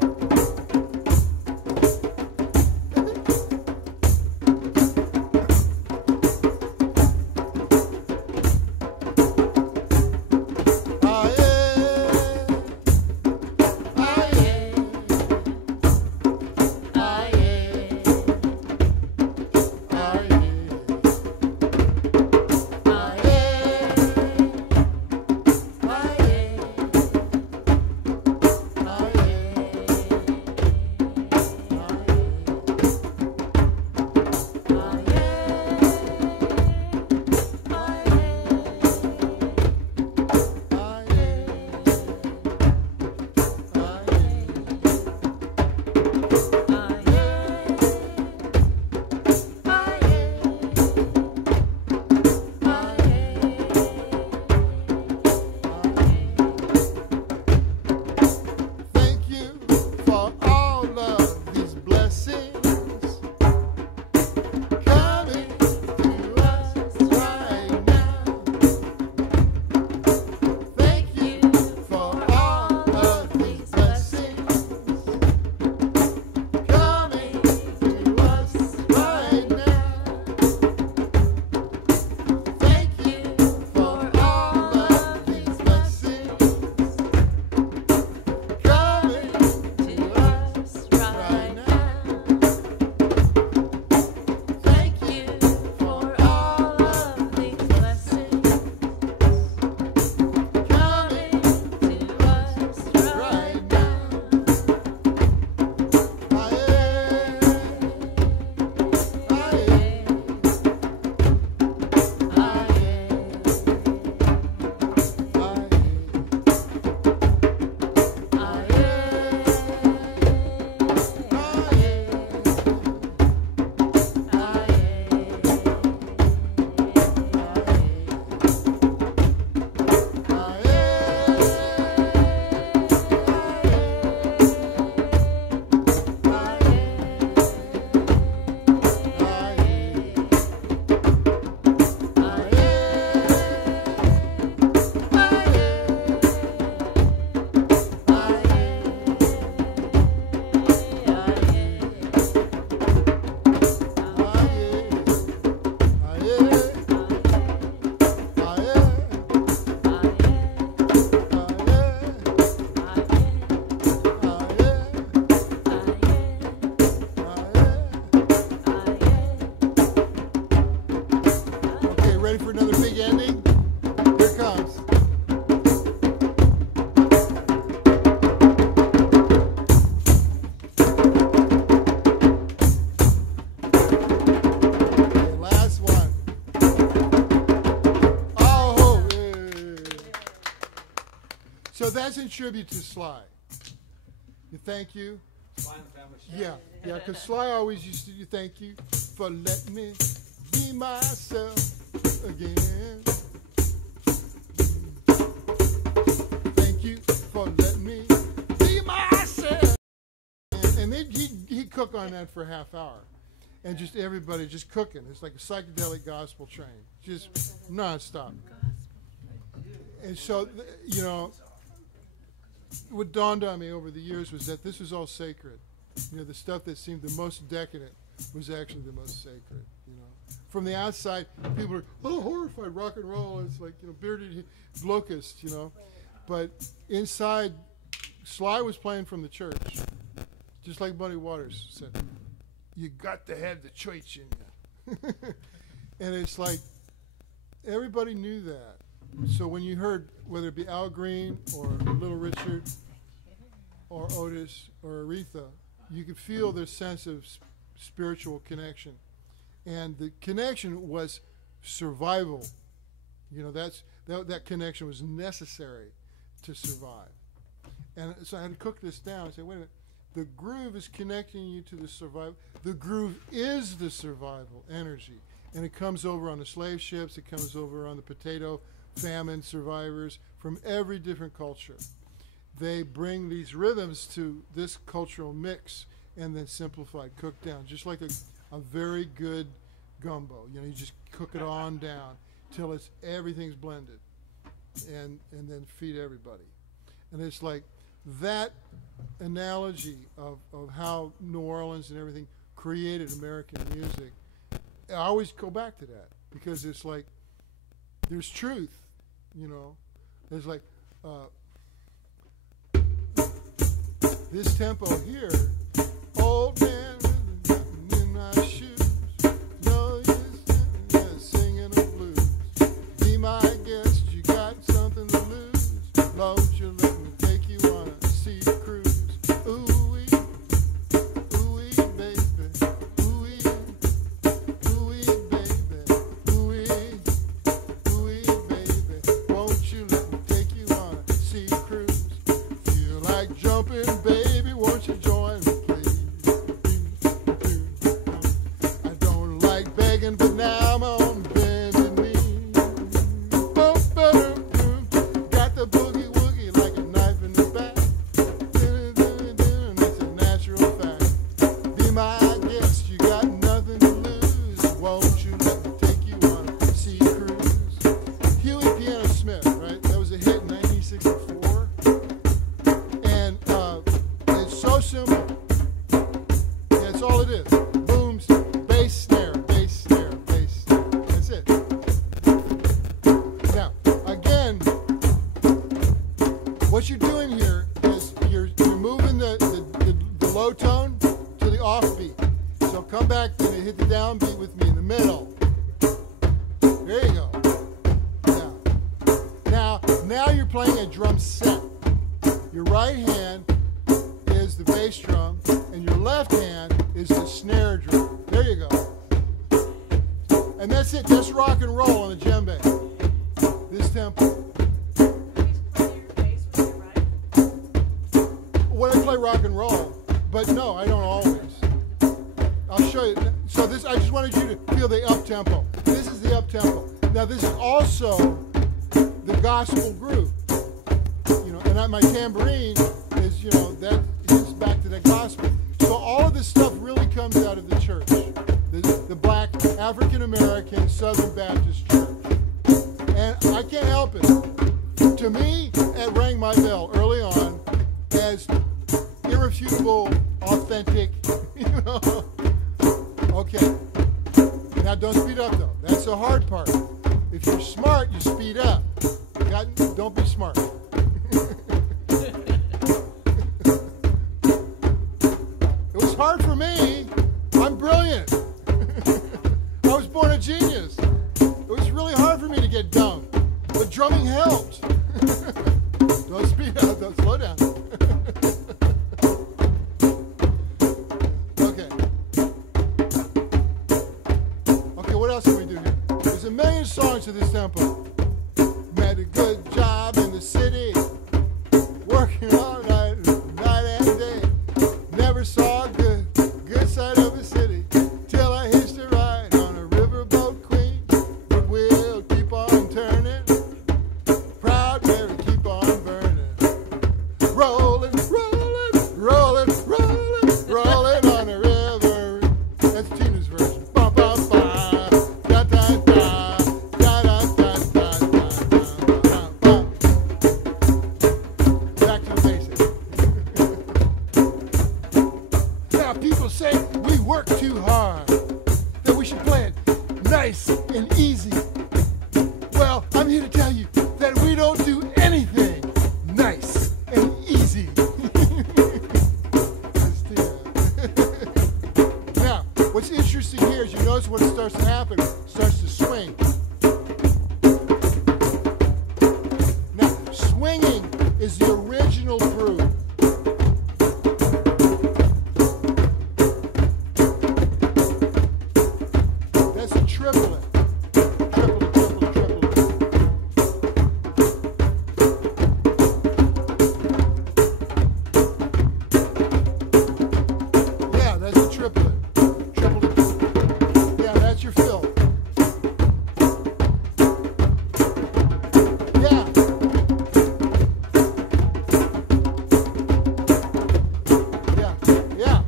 So that's in tribute to Sly. You thank you. Sly and the Family Stone. Yeah, because Sly always used to thank you for letting me be myself again. Thank you for letting me be myself. And then he'd cook on that for a half hour. And just everybody just cooking. It's like a psychedelic gospel train. Just nonstop. And so, you know, what dawned on me over the years was that this was all sacred. You know, the stuff that seemed the most decadent was actually the most sacred, you know. From the outside, people are, oh, horrified, rock and roll. It's like, you know, bearded locust, you know. But inside, Sly was playing from the church. Just like Buddy Waters said, you got to have the church in you. And it's like everybody knew that. So when you heard, whether it be Al Green or Little Richard or Otis or Aretha, you could feel their sense of spiritual connection. And the connection was survival. You know, that connection was necessary to survive. And so I had to cook this down and say, wait a minute, the groove is connecting you to the survival. The groove is the survival energy. And it comes over on the slave ships, it comes over on the potato famine survivors from every different culture. They bring these rhythms to this cultural mix and then simplified, cooked down, just like a very good gumbo. You know, you just cook it on down till everything's blended, and then feed everybody. And it's like that analogy of how New Orleans and everything created American music. I always go back to that because it's like there's truth, you know. There's like this tempo here, old man in my shoes, no use singing the blues. Be my guest, you got something to lose. Lord, you let me take you on a sea cruise. Ooh-wee, ooh-wee, baby, ooh-wee, ooh-wee, baby, ooh-wee, ooh-wee, baby. Won't you let me take you on a sea cruise? Feel like jumping, baby, won't you join me, please? I don't like begging, but now I'm on bended knee. Got the boogie woogie like a knife in the back. It's a natural fact. Be my guest, you got nothing to lose. Won't you let me take you on a sea cruise? Huey Piano Smith, right? That was a hit in 1964. And it's so simple. That's all it is. Booms, bass snare, bass snare, bass snare. That's it. Now, again, what you're doing here is you're moving the low tone to the offbeat. So come back and hit the downbeat with me in the middle. There you go. Now you're playing a drum set. Your right hand is the bass drum, and your left hand is the snare drum. There you go. And that's it. That's rock and roll on the djembe. This tempo. When I play rock and roll, but no, I don't always. I'll show you. So this, I just wanted you to feel the up tempo. This is the up tempo. Now this is also the gospel groove. You know, and my tambourine is, you know, that is back to the gospel. So all of this stuff really comes out of the church, the black African American Southern Baptist Church. And I can't help it. To me, it rang my bell early on as irrefutable, authentic, you know. Okay. Now don't speed up though. That's the hard part. If you're smart, you speed up. Don't be smart. It was hard for me. I'm brilliant. I was born a genius. It was really hard for me to get dumb. But drumming helped. Don't speed up, don't slow down. Okay, what else can we do here? There's a million songs to this tempo. Made a good job in the city, working all night and day. Never saw a good side of the city till I hitched a ride on a riverboat queen. But we'll keep on turning, proud Mary keep on burning. Rolling, rolling, rolling, rolling, rolling on a river. That's Tina's version. Ba ba ba, da da da, da da da da da da. Back to the basics. Now people say we work too hard, that we should play it nice and easy. Well, I'm here to tell you that we don't do anything nice and easy. Now, what's interesting here is you notice what starts to happen. It starts to swing. Now, swinging is the original groove. That's a triplet. Triplet, triplet, triplet. Yeah, that's a triplet. Triplet. Yeah, that's your fill. Yeah. Yeah, yeah.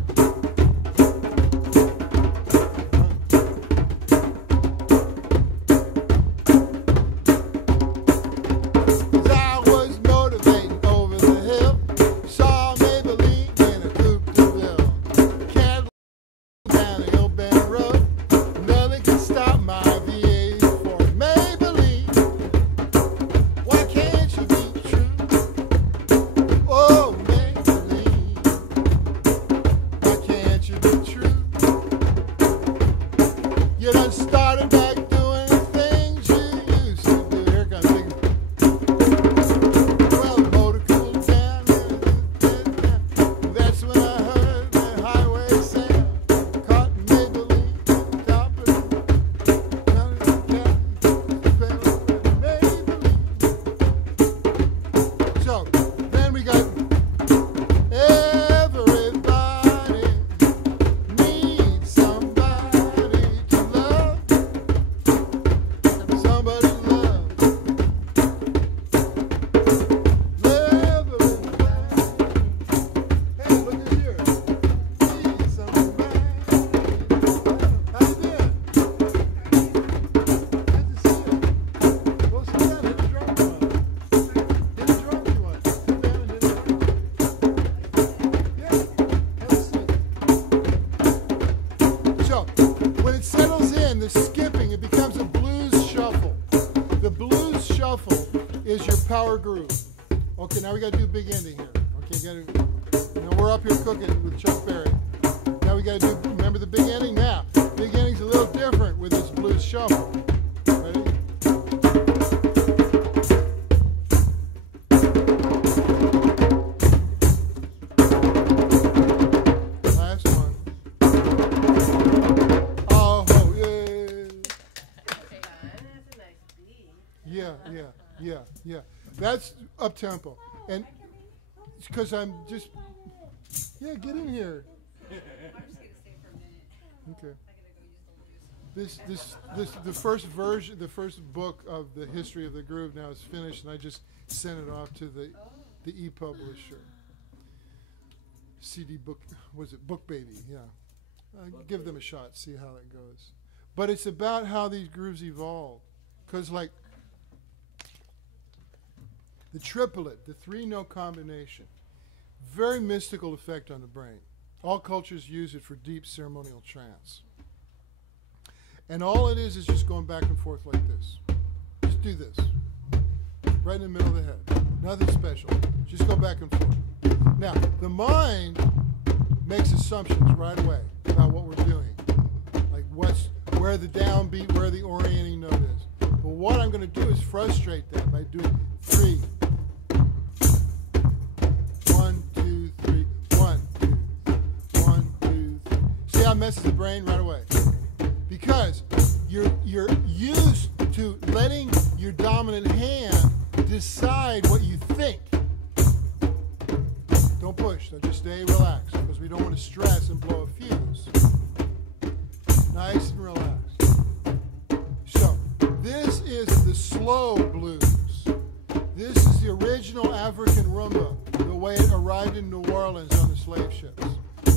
As I was motivating over the hill, saw Maybelline in a coupe de ville. Can't down the old bend road, nothing can stop my V8 for Maybelline. Why can't you be true? Oh, Maybelline. Why can't you be true? You done started back doing the things you used to do. Here comes Big. Well, the motor cooled down. That's when I heard the highway sound. Caught Maybelline, top of the Maybelline. So, then we got everybody needs somebody to love. Somebody to love. Love everybody. Hey, look at here. Need somebody. How you doing? Good to see you. Well, sit down. Hit a drum one. Hit a drum one. Sit down and hit a drum. Yeah. Have a seat. So, when it settles in, the skipping, it becomes a blues shuffle. The blues shuffle is your power groove. Okay, now we got to do big ending here. Okay, now we're up here cooking with Chuck Berry. Now we got to do, remember the big ending? Now, big ending's a little different with this blues shuffle. Ready? Last one. Oh, yeah. That's a nice beat. Yeah. That's up tempo. And it's because I'm just, yeah, get in here. I'm just gonna stay for a minute. Okay. I gotta go use the loose. The first version, the first book of the history of the groove now is finished, and I just sent it off to the e-publisher. CD book, was it Book Baby? Yeah. Give them a shot, see how that goes. But it's about how these grooves evolve, because like the triplet, the 3-note combination, very mystical effect on the brain. All cultures use it for deep ceremonial trance. And all it is just going back and forth like this. Just do this. Right in the middle of the head. Nothing special. Just go back and forth. Now, the mind makes assumptions right away about what we're doing. Like where the downbeat, where the orienting note is. But what I'm going to do is frustrate that by doing 3. 1, 2, 3, 1, 2, 1, 2, 3. See how it messes the brain right away? Because you're used to letting your dominant hand decide what you think. Don't push. Now just stay relaxed, because we don't want to stress and blow a fuse. Nice and relaxed. So this is the slow blues. This is the original African rumba, the way it arrived in New Orleans on the slave ships.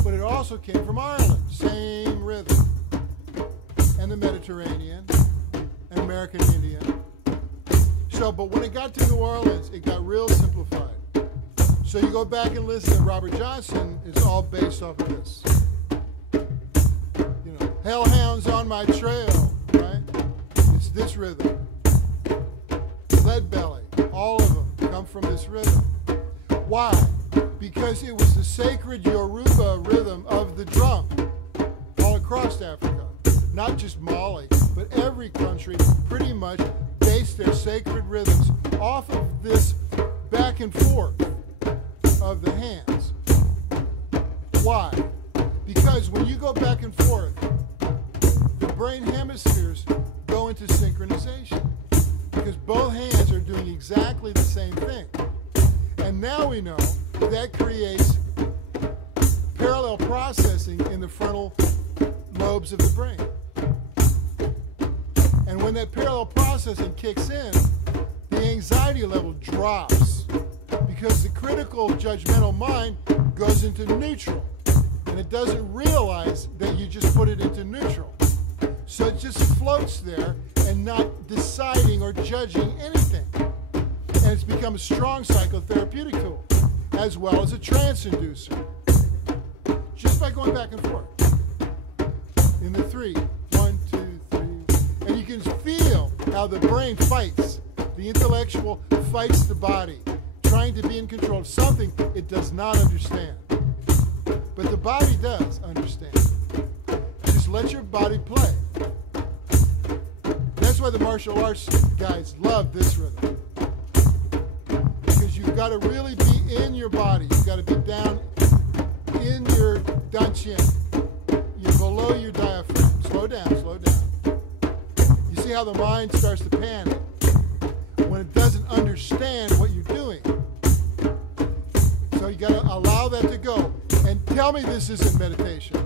But it also came from Ireland, same rhythm. And the Mediterranean, and American Indian. So, but when it got to New Orleans, it got real simplified. So you go back and listen to Robert Johnson, it's all based off of this. You know, Hellhounds on My Trail, right? It's this rhythm. Lead Belly, all of them come from this rhythm. Why? Because it was the sacred Yoruba rhythm of the drum all across Africa. not just Mali, but every country pretty much base their sacred rhythms off of this back and forth of the hands. Why? Because when you go back and forth, the brain hemispheres go into synchronization because both hands are doing exactly the same thing. And now we know that creates parallel processing in the frontal lobes of the brain. And when that parallel processing kicks in, the anxiety level drops because the critical judgmental mind goes into neutral. And it doesn't realize that you just put it into neutral. So it just floats there and not deciding or judging anything. And it's become a strong psychotherapeutic tool, as well as a trance inducer. Just by going back and forth. In the 3, 1, 2, 3. And you can feel how the brain fights. The intellectual fights the body, trying to be in control of something it does not understand. But the body does understand. Just let your body play. That's why the martial arts guys love this rhythm. Because you've got to really be in your body. You've got to be down in your dantian. You're below your diaphragm. Slow down, slow down. You see how the mind starts to panic when it doesn't understand what you're doing. So you got to allow that to go. And tell me this isn't meditation.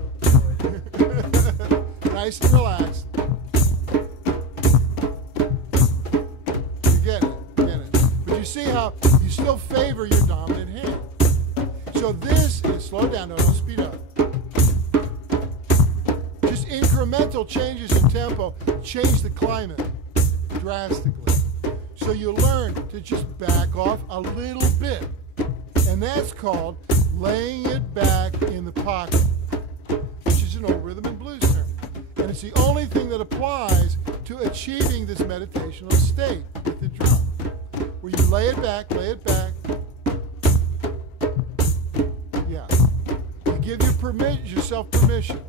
Nice and relaxed. You get it. But you see how you still favor your dominant hand. So this is, slow down, don't speed up. Just incremental changes in tempo change the climate drastically. So you learn to just back off a little bit. And that's called laying it back in the pocket, which is an old rhythm and blues term. And it's the only thing that applies to achieving this meditational state with the drum, where you lay it back. Yeah. You give yourself permission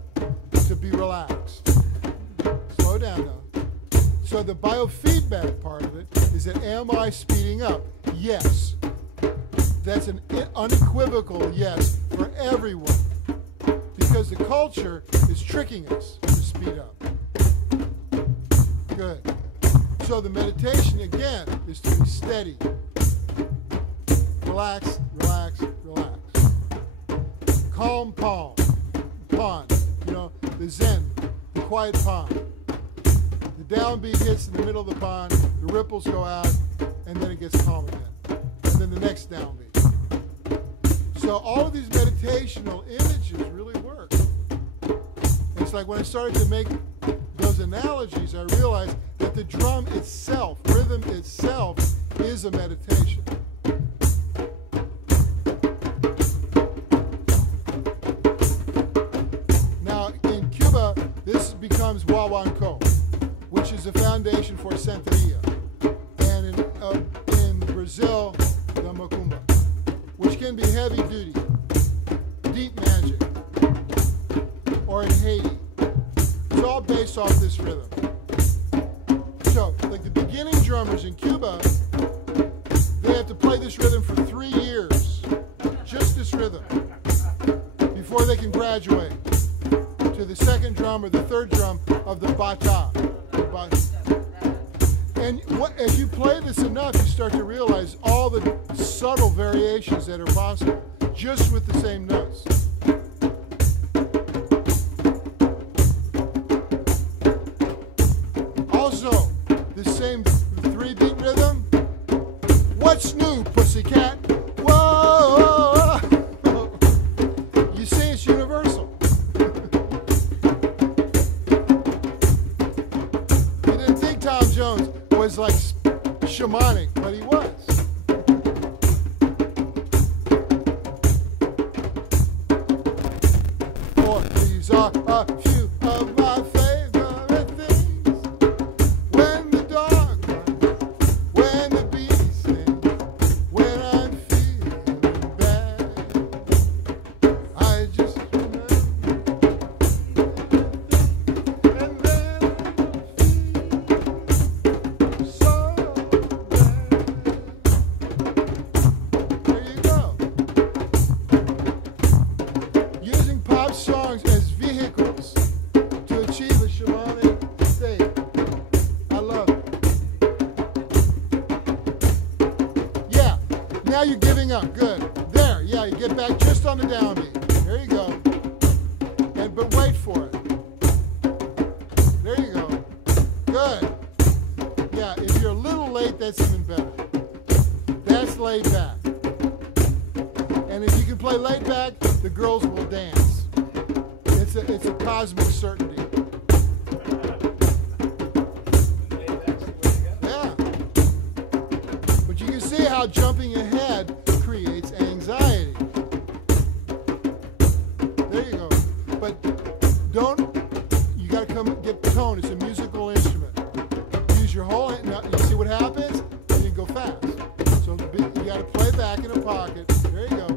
to be relaxed. Slow down now. So the biofeedback part of it is that am I speeding up? Yes. That's an unequivocal yes for everyone. Because the culture is tricking us to speed up. Good. So the meditation, again, is to be steady. Relax, relax, relax. Calm palm. Pond. You know, the Zen, the quiet pond. The downbeat hits in the middle of the pond, the ripples go out, and then it gets calm again. And then the next downbeat. So all of these meditational images really work. And it's like when I started to make those analogies, I realized that the drum itself, rhythm itself, is a meditation. Now, in Cuba, this becomes guaguancó, which is the foundation for Santeria. And in Brazil, the macumba, which can be heavy duty, deep magic, or in Haiti. It's all based off this rhythm. So, like the beginning drummers in Cuba, they have to play this rhythm for 3 years, just this rhythm, before they can graduate to the second drum or the third drum of the bata. And as you play this enough, you start to realize all the subtle variations that are possible just with the same notes. Also, the same 3-beat rhythm. What's new, pussycat? Whoa! You see, it's universal. You didn't think Tom Jones was like shamanic, but he was. For these are a few of my favorite things. When the dog barks, when the bee sings, when I'm feeling bad, I just remember. And then now you're giving up. Good. There. Yeah, you get back just on the downbeat. There you go. But wait for it. There you go. Good. Yeah, if you're a little late, that's even better. That's laid back. And if you can play laid back, the girls will dance. It's a cosmic certainty. Yeah. But you can see how jumping ahead creates anxiety. There you go. But you got to come get the tone. It's a musical instrument. Use your whole hand. Now, you see what happens? And you go fast. So you got to play back in a pocket. There you go.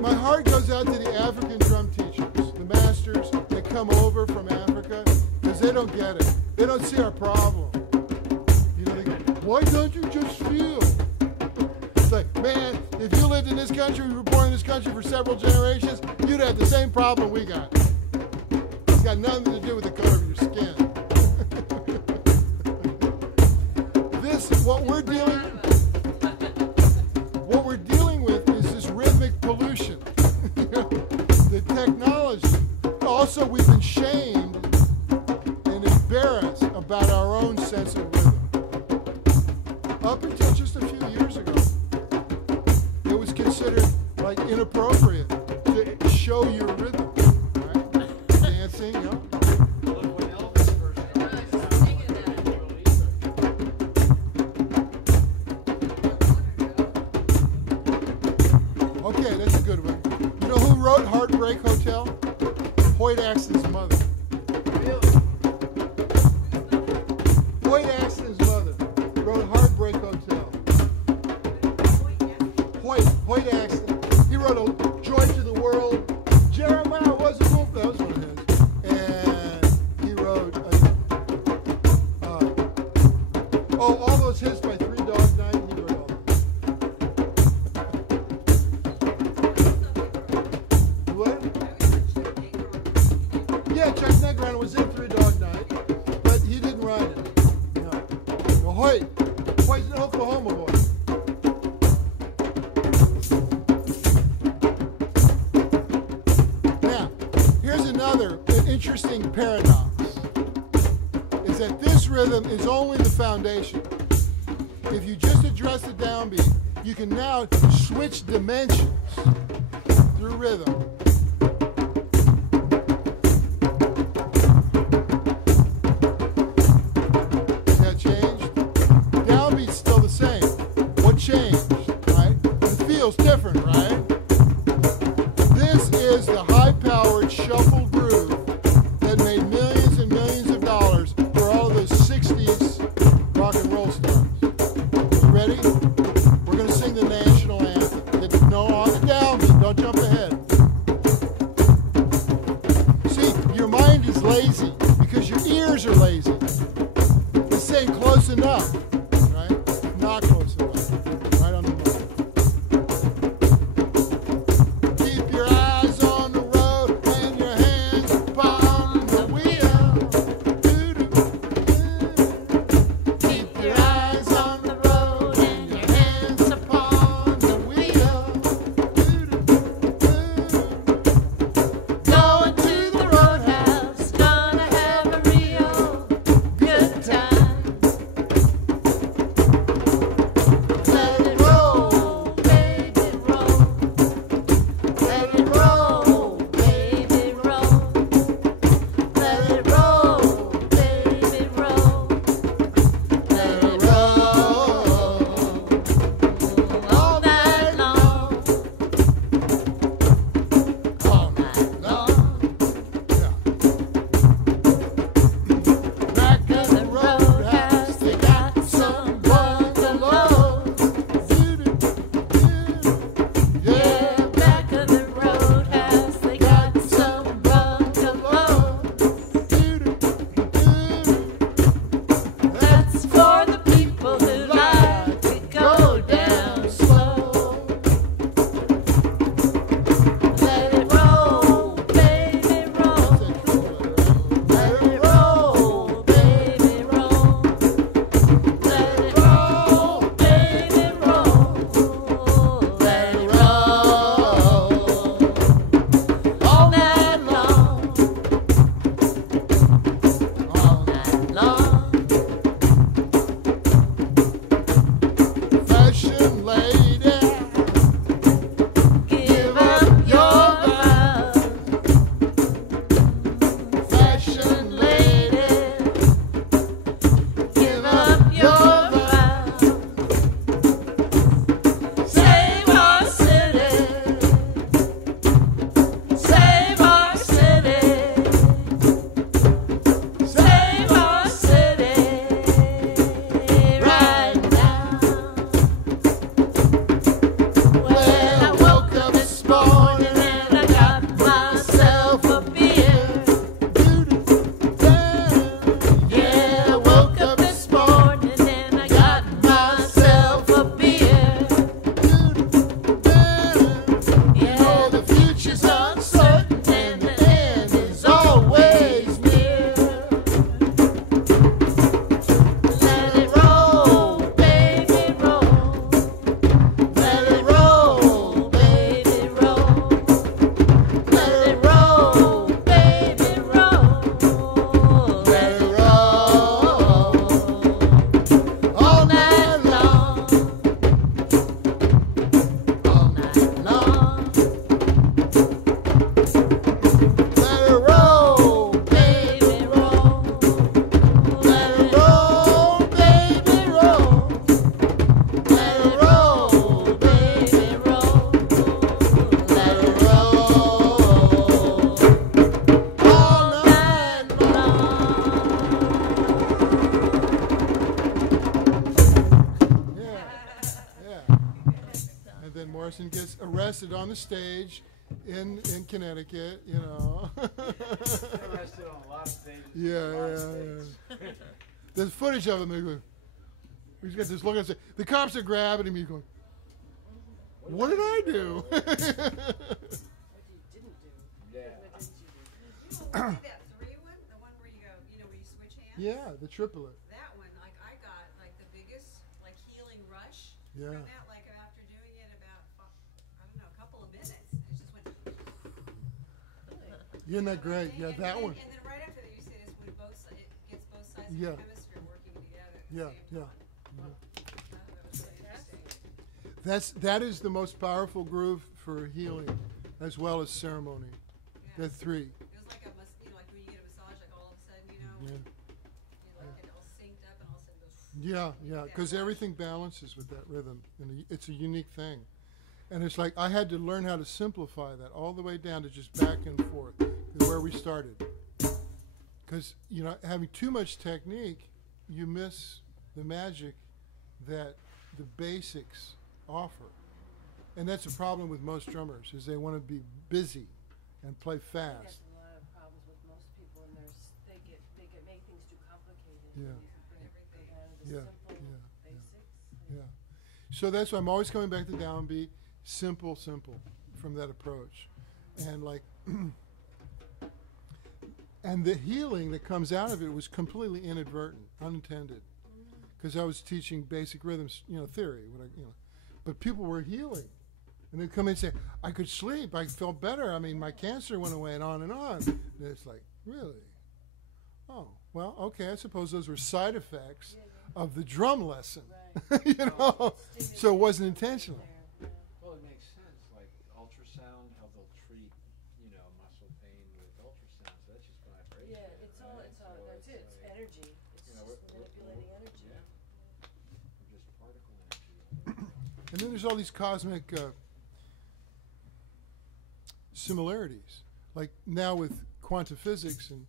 My heart goes out to the African drum teachers, the masters that come over from Africa, because they don't get it. They don't see our problem. You know, they go, why don't you just feel? It's like, man, if you lived in this country, you were born in this country for several generations, you'd have the same problem we got. It's got nothing to do with the color of your skin. What we're dealing with is this rhythmic pollution. The technology. Also, we've been shamed and embarrassed about our own sense of rhythm. Up until just a few years ago, it was considered like inappropriate to show your rhythm, right? Dancing, you know. Okay, that's a good one. You know who wrote Heartbreak Hotel? Hoyt Axton's mother. Hoyt Axton's mother wrote Heartbreak Hotel. Hoyt Axton. He wrote a Joy to the World. Jeremiah was a wolf. That was one of his. And he wrote all those hits by Three Dog Night. He wrote all those. What? Yeah, Chuck Negron was in Three Dog Night, but he didn't write it. No. No, Hoyt's an Oklahoma boy. Now, here's another interesting paradox. Is that this rhythm is only the foundation. If you just address the downbeat, you can now switch dimensions through rhythm. Has that changed? Downbeat's still the same. What changed, right? It feels different, right? This is the high-powered shuffle groove that made millions and millions of dollars for all those 60s rock and roll stars. You ready? We're going to sing the national anthem. No, on the downbeat. Don't jump ahead. See, your mind is lazy because your ears are lazy. It's saying close enough, right? Not close enough. Right on the mark. Keep your eyes on the road and your hands upon the wheel. Keep your eyes on the road and your hands upon the wheel. Going to the roadhouse, gonna have a real good time. arrested on the stage in Connecticut, you know. They're arrested on a lot of stages. Yeah, a lot of yeah, states. There's footage of him. They go, he's got this look on his face. The cops are grabbing him. He's going, what did I do? What you didn't do. Yeah. What didn't you do? You know, that 3 one, the one where you go, where you switch hands? Yeah, the triplet. That one, like, I got, like, the biggest, like, healing rush Yeah. from that, like, after doing it about, I don't know, a couple of minutes. It just went. Isn't that great? Yeah, that one. And then right after that, you said it's when both, it gets both sides of Yeah. the hemisphere working together at the Yeah, same yeah. time. That was really interesting. That is the most powerful groove for healing, as well as ceremony. Yeah. The 3. It was like a, like when you get a massage, like all of a sudden, Yeah, you like it all synced up and all of a sudden goes. yeah, because everything balances with that rhythm, and it's a unique thing. And it's like I had to learn how to simplify that all the way down to just back and forth, where we started. Because having too much technique, you miss the magic that the basics offer. And that's a problem with most drummers, is they want to be busy and play I think fast. that's a lot of problems with most people, and they get make things too complicated. Yeah. And you can go down to the Yeah, simple yeah, basics. Yeah. So that's why I'm always coming back to downbeat, simple from that approach. And like and the healing that comes out of it was completely inadvertent, unintended. Because I was teaching basic rhythms, theory, but people were healing. And they'd come in and say, I could sleep, I felt better, my cancer went away, and on and on. And it's like, really? Oh, well, okay, I suppose those were side effects of the drum lesson. Right. So it wasn't intentional. Well, it makes sense, like ultrasound, how they'll treat, muscle pain with ultrasound, so that's just vibration. Yeah, it's all, right? that's So it, it's like, energy, it's you know, just manipulating energy. Yeah. We're just particle energy. And then there's all these cosmic similarities, like now with quantum physics and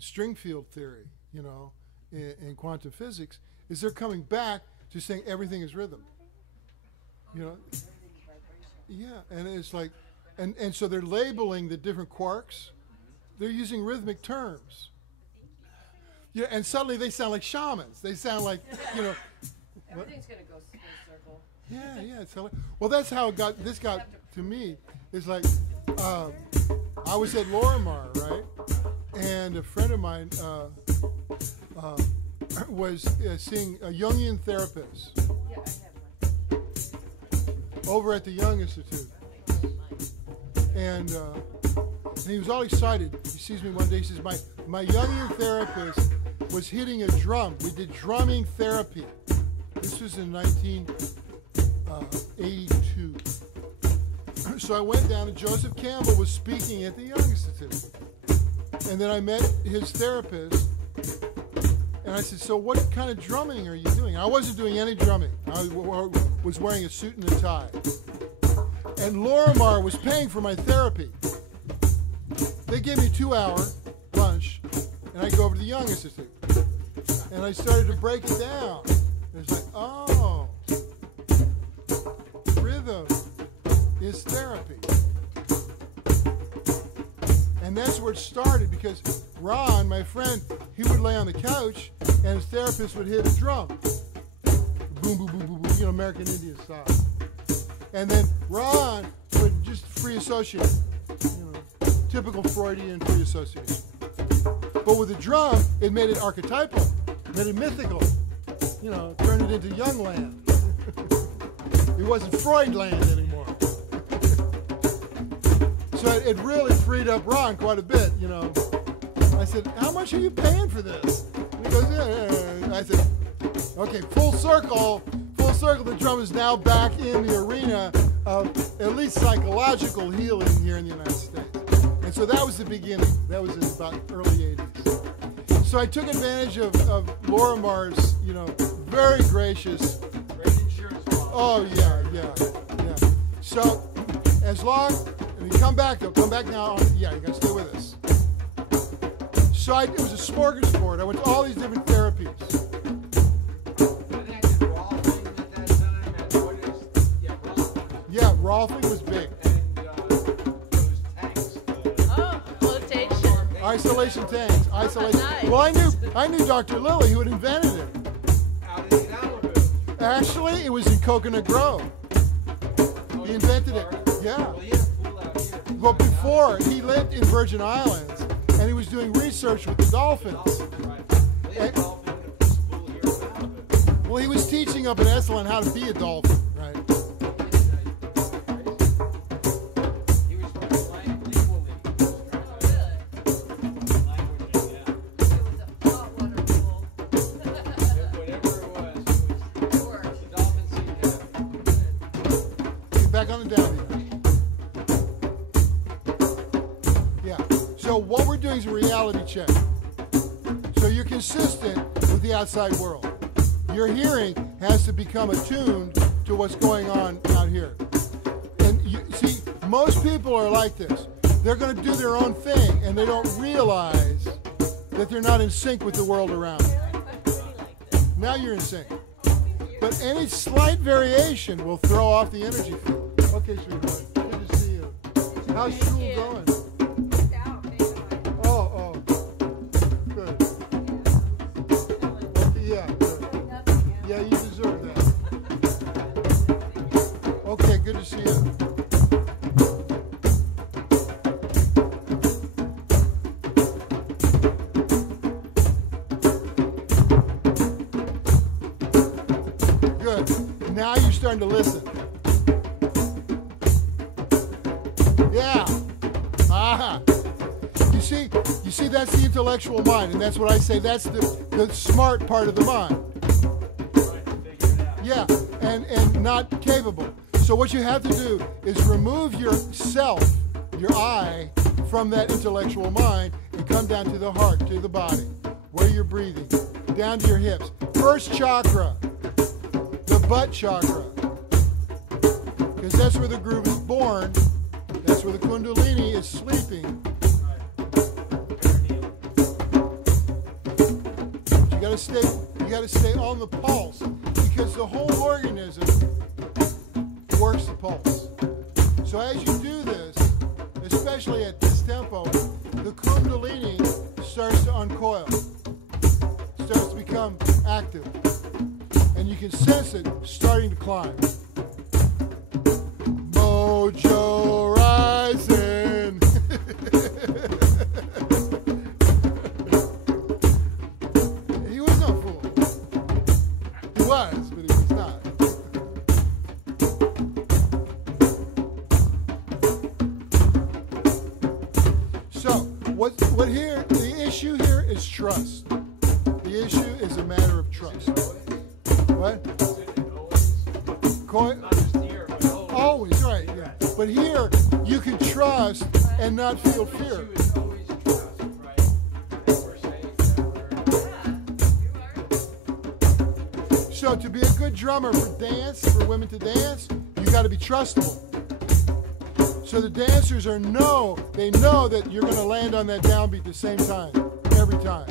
string field theory, in quantum physics, is they're coming back to saying everything is rhythm. Everything's vibration. Yeah, and it's like, and so they're labeling the different quarks. They're using rhythmic terms. Yeah, and suddenly they sound like shamans. They sound like, what? Everything's gonna go full circle. Yeah. It's well, that's how this got to me. It's like I was at Lorimar, right, and a friend of mine was seeing a Jungian therapist Yeah, I have one. over at the Jung Institute, and he was all excited. He sees me one day. He says, "My Jungian therapist was hitting a drum. We did drumming therapy. This was in 1982. So I went down, and Joseph Campbell was speaking at the Jung Institute. And then I met his therapist, and I said, so what kind of drumming are you doing? I wasn't doing any drumming. I was wearing a suit and a tie. And Lorimar was paying for my therapy. They gave me a 2-hour lunch, and I go over to the Jung Institute. And I started to break it down. And it's like, oh, rhythm is therapy. And that's where it started, because Ron, my friend, he would lay on the couch and his therapist would hit a drum. Boom, boom, boom, boom, boom, American Indian style. And then Ron would just free associate, typical Freudian free association. But with the drum, it made it archetypal, made it mythical, turned it into Jung land. It wasn't Freud land anymore. So it really freed up Ron quite a bit, I said, how much are you paying for this? And he goes, yeah. I said, okay, full circle, the drum is now back in the arena of at least psychological healing here in the United States. And so that was the beginning. That was in about early 80s. So I took advantage of Lorimar's, very gracious. Great insurance policy. Oh, yeah. So as long, and you come back now. Yeah, you gotta stay with us. So it was a smorgasbord. I went to all these different therapies. And then did Rolfing at that time, and what is, Rolfing. Yeah, Rolfing was big. And Isolation tanks. Isolation. Nice. Well, I knew Dr. Lilly, who had invented it. Out in Malibu. Actually, it was in Coconut Grove. Oh, He invented it. Florida? Yeah. Well, he had a pool out here. Well, before he lived in Virgin Islands, and he was doing research with the dolphins. Right. They had a dolphin in a pool here in Malibu. Well, he was teaching up at Esalen how to be a dolphin, right? He was playing legal league. He was Oh, trying really? to language, yeah. It was a hot water pool. Whatever it was, the dolphins seemed happy. Get back on the downbeat. Yeah. So what we're doing is a reality check. So you're consistent with the outside world. Your hearing has to become attuned to what's going on out here. And you see, most people are like this. They're going to do their own thing, and they don't realize that they're not in sync with the world around them. Now you're in sync. But any slight variation will throw off the energy field. Okay, sweetheart. Good to see you. How's school you. going? Oh, good. Okay, yeah, good. Yeah, you deserve that. Okay, good to see you. Good. Now you're starting to listen. Yeah. Ah. You see, that's the intellectual mind, and that's what I say. That's the smart part of the mind. Yeah, and not capable. So what you have to do is remove yourself, your I, from that intellectual mind and come down to the heart, to the body, where you're breathing, down to your hips. First chakra, the butt chakra, because that's where the groove is born. That's where the Kundalini is sleeping. You gotta stay on the pulse, because the whole organism works the pulse. So as you do this, especially at this tempo, the Kundalini starts to uncoil, starts to become active, and you can sense it starting to climb. Mojo rising. He was no fool. He was, but he was not. So, what here? The issue here is trust. The issue is a matter of trust. What? Not just here, but Always, right, yeah. But here, you can trust and not feel fear. issue is always trust, right? And we're saying that So to be a good drummer for dance, for women to dance, you got to be trustable. So the dancers they know that you're going to land on that downbeat the same time, every time.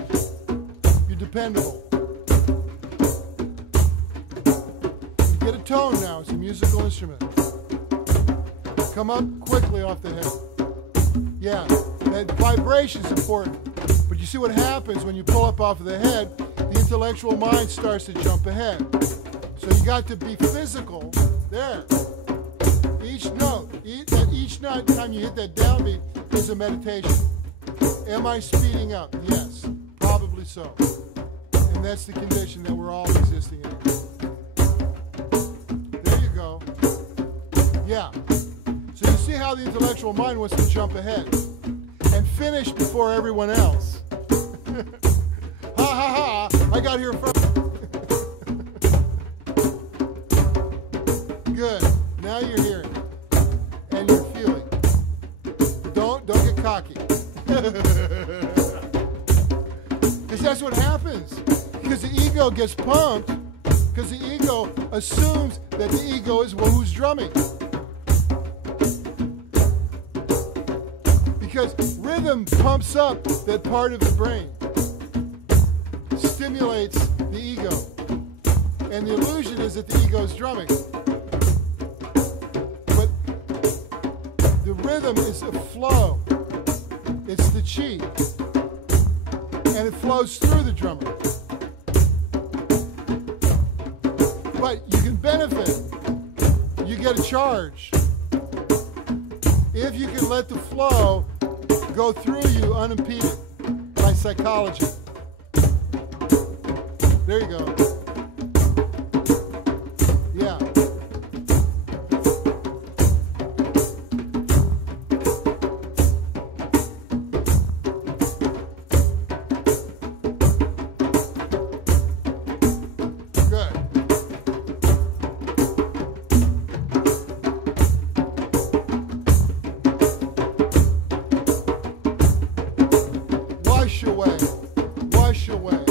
You're dependable. You get a tone now, it's a musical instrument. Come up quickly off the head. Yeah, that vibration's important. But you see what happens when you pull up off of the head, the intellectual mind starts to jump ahead. So you got to be physical there. Each note, each time you hit that downbeat is a meditation. Am I speeding up? Yes, probably so. And that's the condition that we're all existing in. There you go. Yeah. So you see how the intellectual mind wants to jump ahead and finish before everyone else. Ha ha ha, I got here first. Good. Now you're hearing and you're feeling. Don't get cocky. Because that's what happens. Because the ego gets pumped. Because the ego assumes that the ego is who's drumming. Because rhythm pumps up that part of the brain, stimulates the ego, and the illusion is that the ego is drumming. But the rhythm is a flow. It's the chi. and it flows through the drummer. But you can benefit. You get a charge if you can let the flow go through you unimpeded by psychology. There you go. Yeah. Good. Wash away, wash away,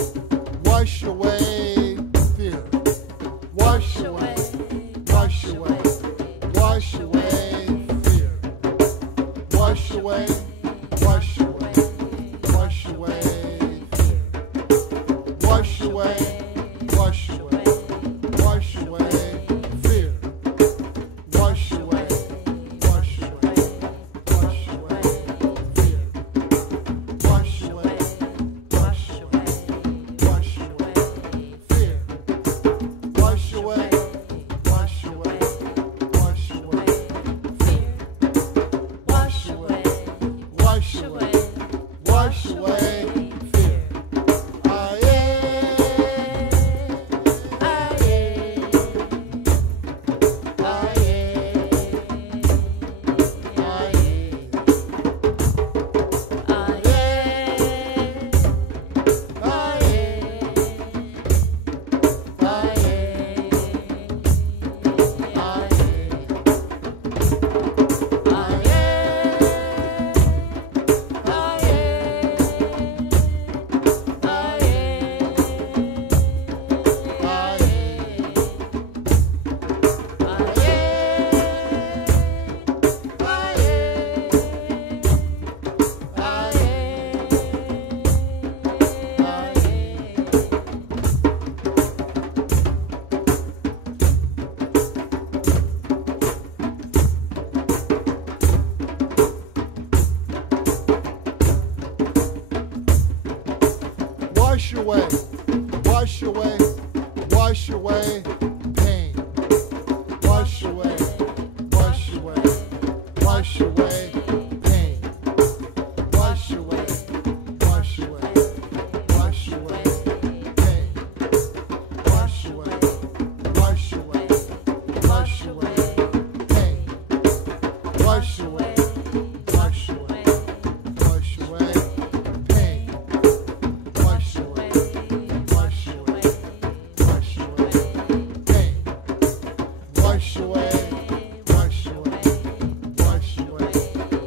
wash away fear. Wash away, wash away, wash away fear. Wash away, wash away, wash away fear. Wash away, wash away, wash away fear. Wash away, wash away, wash away fear. Wash away, wash away, wash away fear. Wash away, wash away, wash away fear. Wash away, wash away, wash away fear. Wash away, wash away, wash away pain. Wash away, wash away, wash away pain. Wash away, wash away, wash away pain. Wash away, wash away, wash away pain. Wash away, wash away, wash away pain. Wash away, wash away, wash away pain. Wash away, wash away, wash away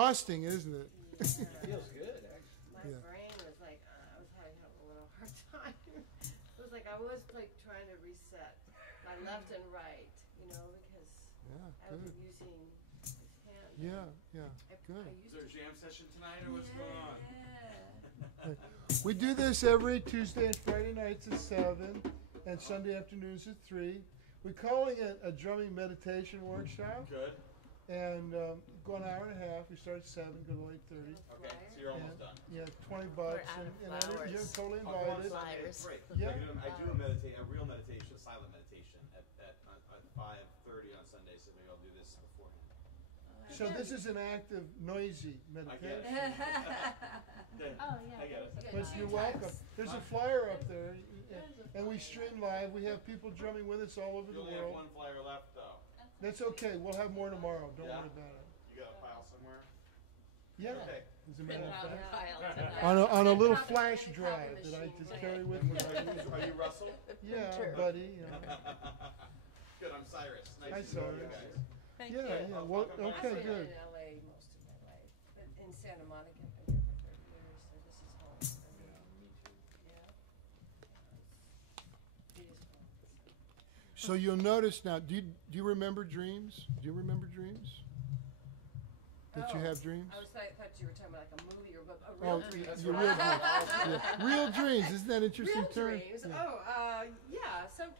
exhausting, isn't it? It feels good, actually. My Yeah. brain was like, I was having a little hard time. It was like I was like trying to reset my left and right, you know, because Yeah, I've good. been using this hand. Yeah, yeah, I good. used Is there a to. jam session tonight or what's going on? Yeah. We do this every Tuesday and Friday nights at 7 and Sunday afternoons at 3. We're calling it a drumming meditation workshop, Good. and go an hour and a half. We start at 7, go to 8:30. Okay, so you're almost done. Yeah, $20, out of and you're flowers. totally I'll go on invited. Sunday at Flowers. 3. Yeah. I do a real meditation, a silent meditation at 5:30 on Sunday, so maybe I'll do this beforehand. So this is an active, noisy I get meditation. it. Oh, yeah. I get it. that's But good. you're welcome. There's a flyer up there, and we stream live. We have people drumming with us all over You the only have world. one flyer left, though. That's okay. We'll have more tomorrow. Don't Yeah? worry about it. You got a file somewhere? Yeah. Okay. As a matter of Print out fact. file tonight. On a little Copy- flash copy drive that I machine, just right. carry with me. Are you Russell? Yeah, buddy. You know. Good, I'm Cyrus. Hi, Nice to know you Cyrus. guys. Thank Yeah, you. yeah. Well, Welcome back. okay, I've been good. in LA most of my life, but in Santa Monica, I've been here for 30 years, so this is home. for me. Yeah, me too. It is fun. So you'll notice now. Do you remember dreams? Do you remember dreams? That you Oh, have dreams? I thought you were talking about like a movie or a Oh, real dream. That's your what real I dreams. Yeah. Real dreams. Isn't that an interesting Real term? dreams? Yeah. Oh, yeah. Some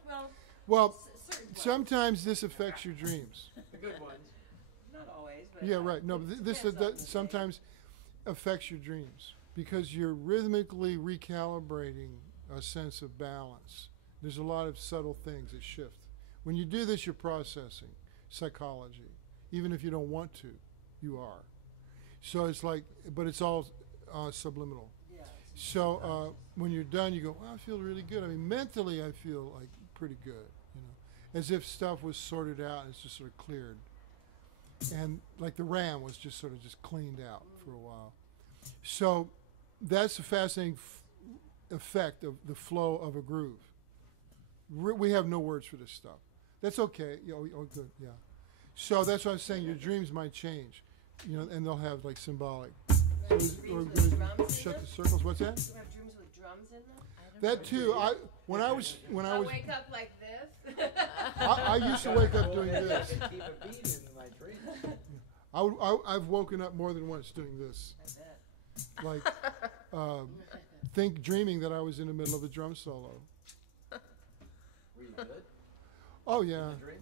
Well, certain ones. sometimes this affects your dreams. The good ones. Not always, but Yeah, right. No, but this depends on the day. sometimes affects your dreams because you're rhythmically recalibrating a sense of balance. There's a lot of subtle things that shift. When you do this, you're processing psychology. Even if you don't want to, you are. So it's like, but it's all subliminal. Yeah, it's So when you're done, you go, well, I feel really good. I mean, mentally, I feel like pretty good, you know, as if stuff was sorted out and it's just sort of cleared. And like the RAM was just sort of just cleaned out for a while. So that's a fascinating effect of the flow of a groove. We have no words for this stuff. That's okay. Oh, good, yeah. So that's what I was saying. Your dreams might change, you know, and they'll have like symbolic. So dreams we're with going drums in to shut them? the circles. What's that? You have dreams with drums in them? That too. When I was I wake up like this. I used to wake up doing I this. can keep a beat in my dreams. I've woken up more than once doing this, I bet. like dreaming that I was in the middle of a drum solo. Were you good? Oh yeah, the dream?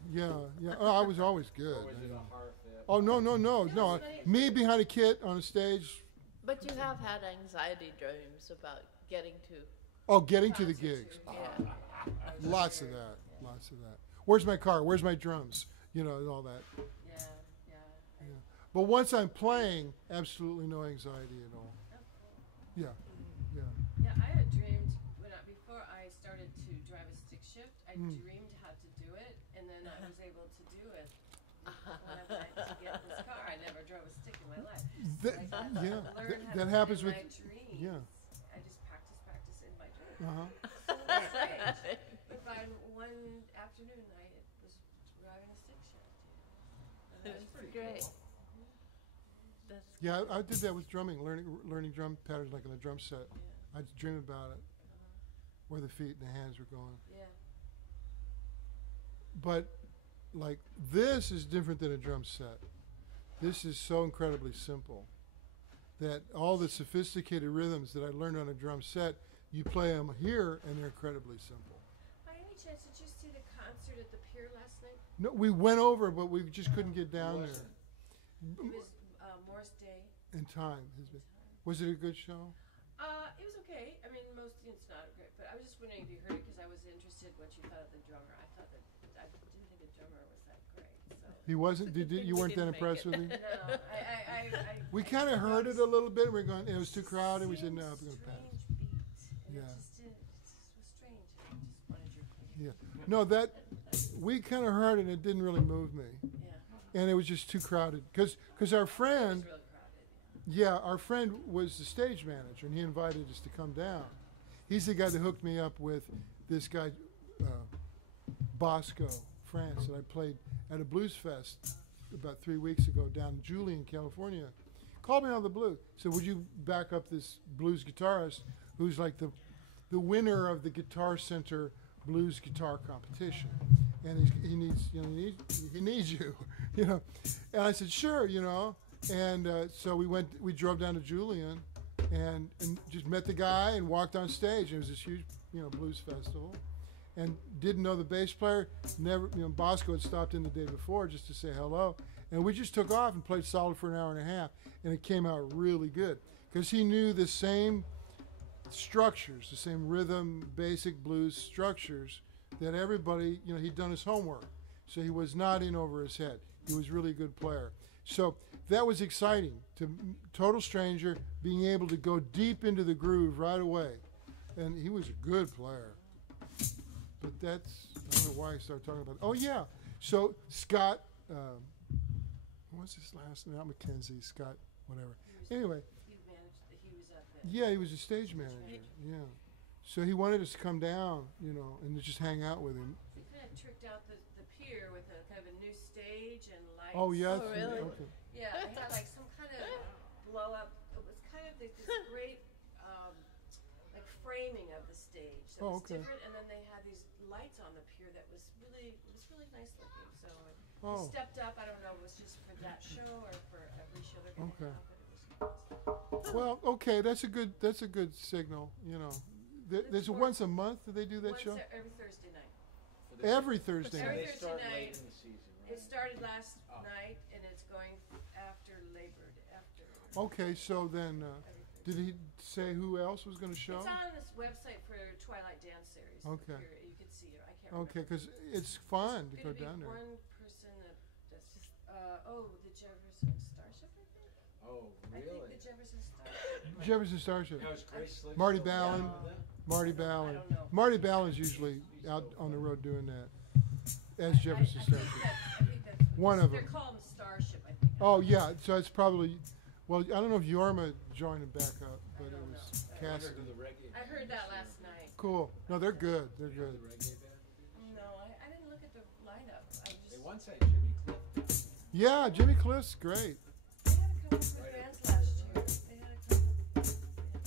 yeah. Oh, I was always good. Or was it a hard fit? Oh no. it's funny. Me behind a kit on a stage. But you have had anxiety dreams about getting to. Oh, getting to the Concert too. gigs. Yeah. Lots of that. Lots of that. Where's my car? Where's my drums? You know, and all that. Yeah, yeah. Yeah. But once I'm playing, absolutely no anxiety at all. Yeah. Yeah. Yeah, I had dreamed before I started to drive a stick shift. I dreamed how to do it, and then I was able to do it when I went to get this car. I never drove a stick in my life. That, I yeah. learned how That to happens do with. my dreams. Yeah. I just practice in my dreams. Uh-huh. So it's strange. But by one afternoon, I was driving a stick shift. And that was pretty Great. cool. That's Yeah, I did that with drumming, learning drum patterns like in a drum set. Yeah. I'd dream about it, where the feet and the hands were going. Yeah. But like this is different than a drum set. This is so incredibly simple that all the sophisticated rhythms that I learned on a drum set, you play them here and they're incredibly simple. By any chance, did you see the concert at the pier last night? No, we went over, but we just couldn't get down there wasn't. It was Morris Day. in time. Was it a good show? It was okay. I mean, it's not great, but I was just wondering if you heard it because I was interested what you thought of the drummer. I didn't think the drummer was that great. So He wasn't. You weren't that didn't make impressed it. with him. no, I We kind of heard it a little bit. We're going. It was too crowded. We said no, we're going to pass. Strange beat. Yeah. It just was strange. I just wanted your opinion. Yeah. No, that we kind of heard it. It didn't really move me, Yeah. and it was just too crowded. Because our It friend, was real crowded. Yeah. our friend was the stage manager, and he invited us to come down. He's the guy that hooked me up with this guy, Bosco France, that I played at a blues fest about 3 weeks ago down in Julian, California. called me out of the blue. Said, would you back up this blues guitarist who's like the winner of the Guitar Center blues guitar competition, and he needs you, you know. And I said, sure, you know. And so we drove down to Julian, and just met the guy and walked on stage. It was this huge, you know, blues festival, and didn't know the bass player. Never, you know, Bosco had stopped in the day before just to say hello, and we just took off and played solid for an hour and a half, and it came out really good because he knew the same structures, the same rhythm, basic blues structures that everybody, you know, he'd done his homework, so he was not in over his head. He was really a good player. So that was exciting, to total stranger being able to go deep into the groove right away, and he was a good player. But that's, I don't know why I started talking about it. Oh yeah, so Scott, what's his last name? Not Mackenzie, Scott, whatever. Anyway. Yeah, he was a stage manager. Yeah, so he wanted us to come down, you know, and just hang out with him. He kind of tricked out the pier with a kind of a new stage and lights. Oh yeah. Oh, really? Okay. Yeah, they had like some kind of blow up. It was kind of this great like framing of the stage that was okay. different, and then they had these lights on the pier that was really nice looking. So Oh. we stepped up. I don't know if it was just for that show or for every show they're going to Okay. have, but it was nice. Well, okay, that's a good signal. You know, there's a once a month. Do they do that show? Every Thursday night. For the- Every Thursday So Every night. they Thursday start night. late in the season, right? It started last Oh. night, and it's going after Labor Day. Okay, so then, Every did he say who else was going to show? It's on this website for Twilight Dance Series. Okay. You can see it. I can't remember. Okay, because it's fun to It's go gonna be down there. one person that's just the Jefferson Starship, I think. Oh, I think really? the Jefferson Starship. Jefferson Starship. Now, is Grace Slick Marty still Ballin. down with that? Marty I Ballin. don't know. Marty Ballin's usually out on the road doing that as Jefferson I think Starship. I think that's One of they're them. called Starship, I think. Oh yeah, so it's probably. Well, I don't know if Yorma joined him back up, but it don't was know. I wonder Cassidy. who the reggae I band heard is that here. last night. Cool. No, they're good. They're You know good. who the reggae band? No, I didn't look at the lineup. I They just once had Jimmy Cliff. Yeah, Jimmy Cliff's great. they had a couple of good bands last year. They had a couple.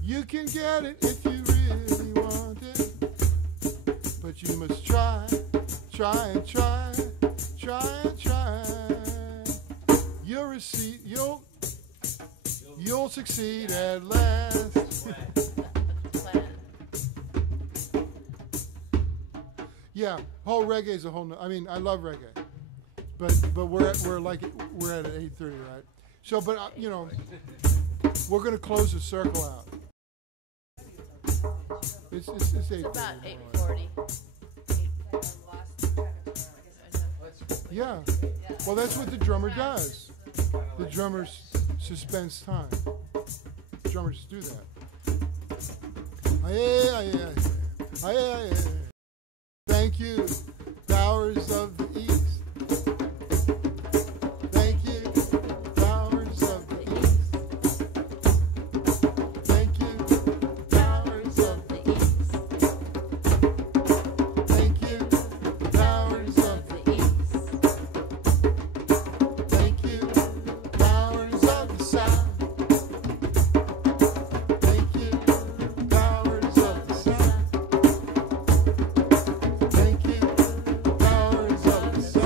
You can get it if you really want it, but you must try and try. You'll succeed at last. Plan. Yeah, whole reggae is a whole. I mean, I love reggae, but we're at 8:30, right? So, but you know, we're gonna close the circle out. It's 8:30. It's about 8:40. Yeah. Well, that's what the drummer does. The drummers suspense time. Drummers do that. Thank you, powers of the East. Thank you, powers of the East. Thank you, powers of the East. Thank you, powers of the Thank you, powers of the South. Thank you, powers of the South. Thank you, powers of the South.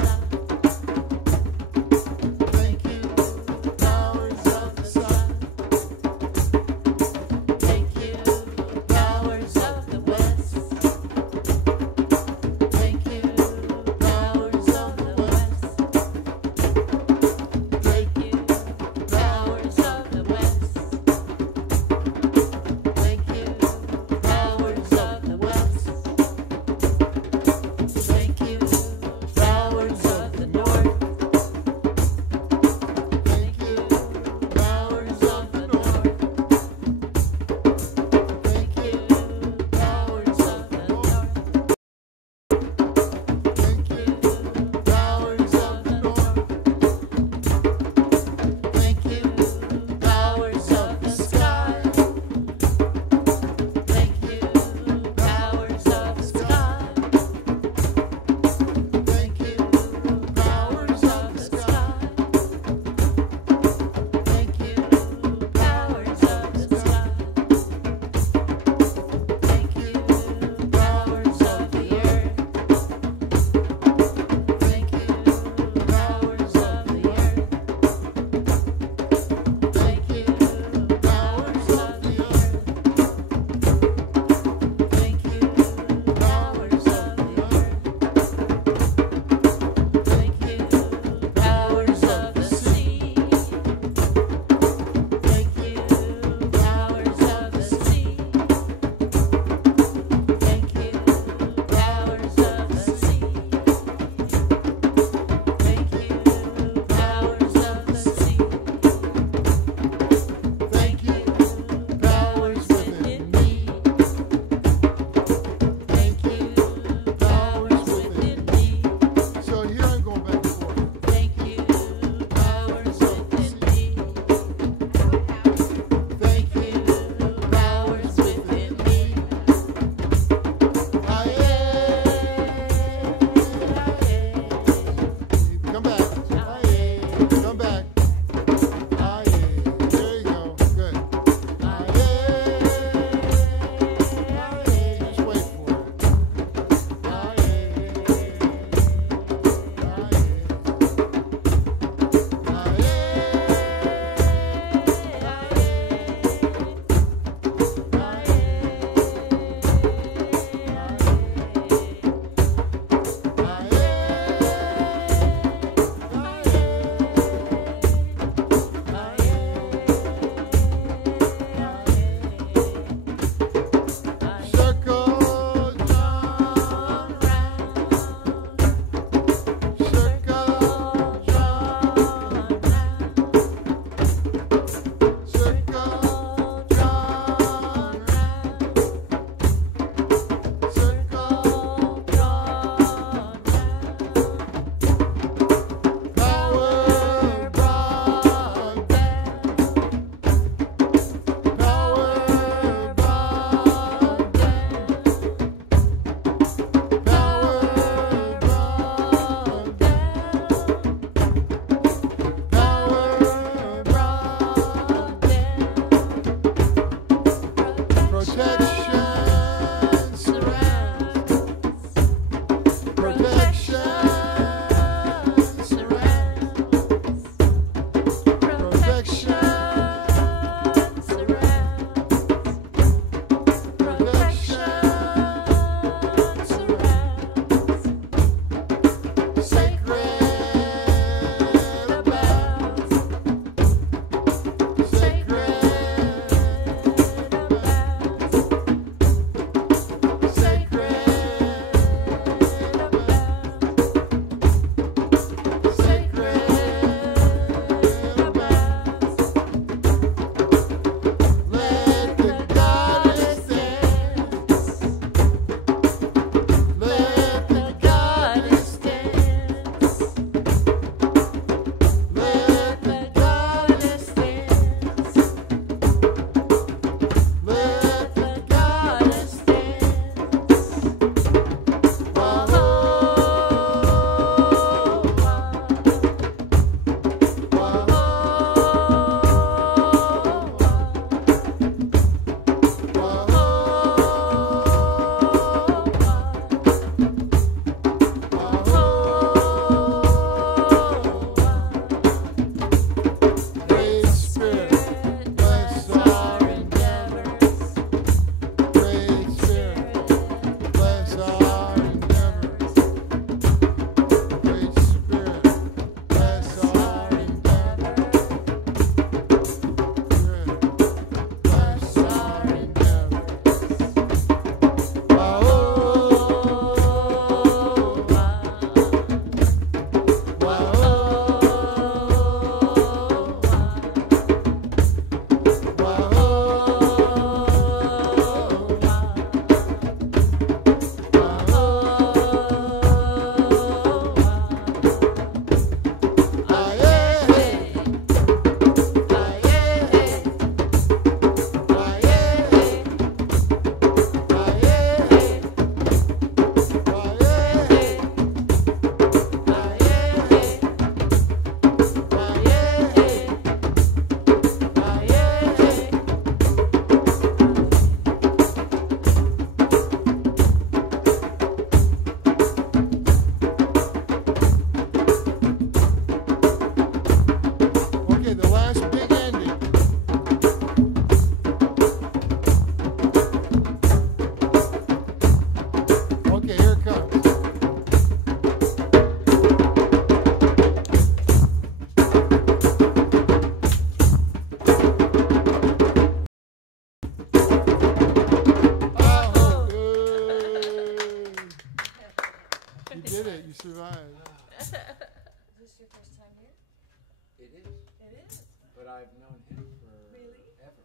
but I've known him for Really? ever.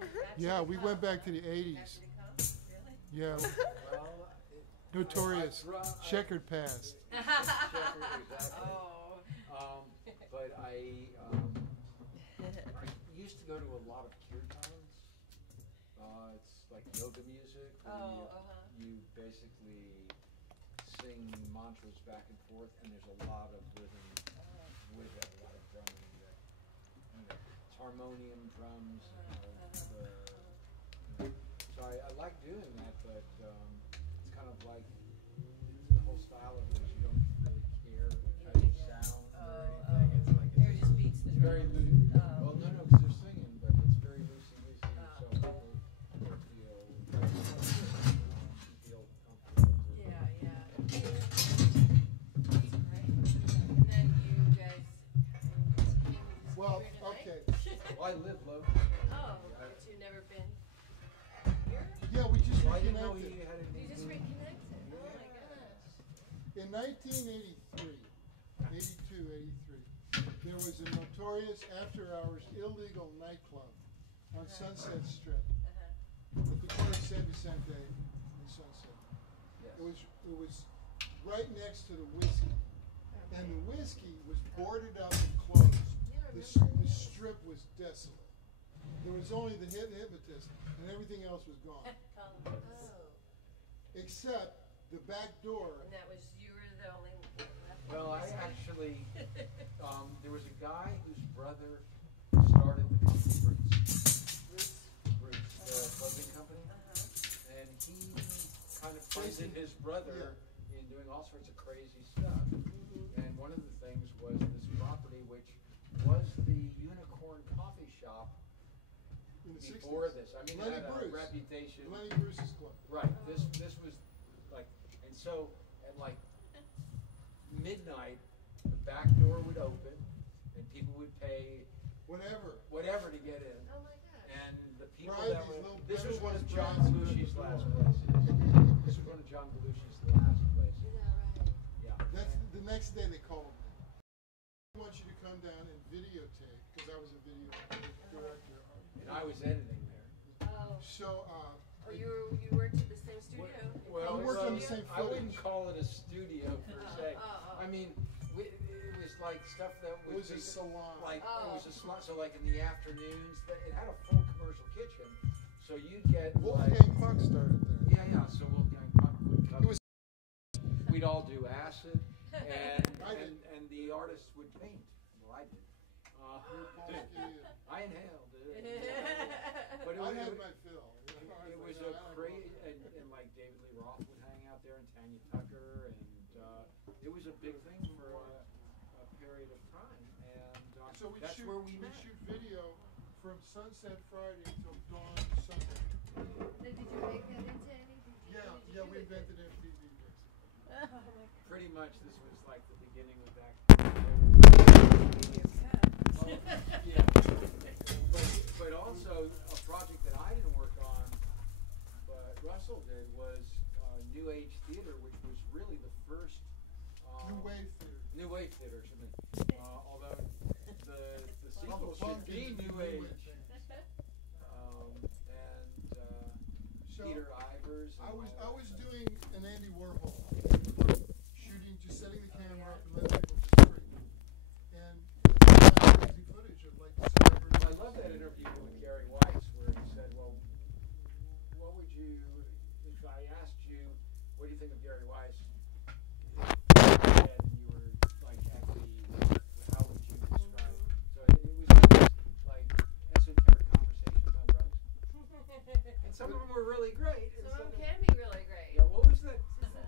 And back to Yeah, the we com. went back to the Back 80s. to the com? Really? Yeah, Well, notorious. Checkered past. Exactly. Oh. But I used to go to a lot of kirtans. It's like yoga music where Oh, you basically sing mantras back and forth, and there's a lot of rhythm with it, a lot of drumming. It's harmonium drums. So I like doing that, but it's kind of like the whole style of it is you don't really care how you sound or anything. It's like Or just beats the it's very drums. loose. Oh. Well, no, because they're singing, but it's very loosey-goosey, so people feel comfortable. Yeah, yeah. That's great. And then you guys came Well, here tonight? okay. Well, I live locally. Oh, but you've never been here? Yeah, we just Well, I didn't know reconnected. you had You just anything. reconnected. Oh my gosh. In 1983, 82, 83, there was a notorious after-hours illegal nightclub on Sunset Strip Uh-huh. at the corner of San Vicente and Sunset. Yes. It was right next to the whiskey, and the whiskey was boarded up and closed. Yeah, I The remember. strip was desolate. There was only the hypnotist, and everything else was gone, Oh. except the back door. And that was, you were the only one left. Well, I Whiskey? actually, there was a guy whose brother started the company Bruce, the clothing company, Uh-huh. and he kind of funded his brother in doing all sorts of crazy stuff. Mm-hmm. And one of the things was this property, which was the Unicorn Coffee Shop In the before 60s. this. I mean, Lenny it had Bruce. a reputation. Lenny Bruce's club. Right. This was like, and so at like midnight, the back door would open, and people would pay Whatever. to get in. Oh my gosh. And the people Right, that these were, little this was one of Belushi John jobs. Belushi's last places. This was one of John Belushi's last places. Is that right? Yeah. That's the next day they called me. I want you to come down and videotape because I was a video director. And I was editing there. Oh. So, Oh, you worked at the same studio? Well, We worked on the so same I wouldn't footage. call it a studio per se. Oh. I mean, it was like stuff that it would was a be salon. like Oh. it was a slot. So like in the afternoons, it had a full commercial kitchen. So you'd get like Wolfgang Puck started there. yeah. So Wolfgang Puck would come. It was- We'd all do acid, and I did. and the artists would paint. Well, I did. Polsky, I inhaled it. But it I was, had my fill. it was a crazy, and like David Lee Roth would hang out there, and Tanya Tucker, and it was a big thing for a period of time, and So we that's shoot, where we met. shoot video from sunset Friday until dawn Sunday. Did you make that into anything? Yeah, we invented MTV basically. Pretty much, this was like the beginning of that. Yeah, but also a project that I didn't work on, but Russell did, was New Age Theater, which was really the first New Wave Theater. New Wave Theater, should be. Although the sequel Punk should be into New the Age. thing. So Peter Ivers. I and was all I was that stuff. doing an Andy Warhol, shooting, just setting the camera up and letting people just breathe. And crazy footage of like the celebrities. I love that interview with Gary Weiss where he said, well, what would you, if I asked you, what do you think of Gary Weiss? And you were like at the, how would you describe it? So it was like esoteric conversations on drugs. And some of them were really great. and Some of them of can be really great. Yeah, what was that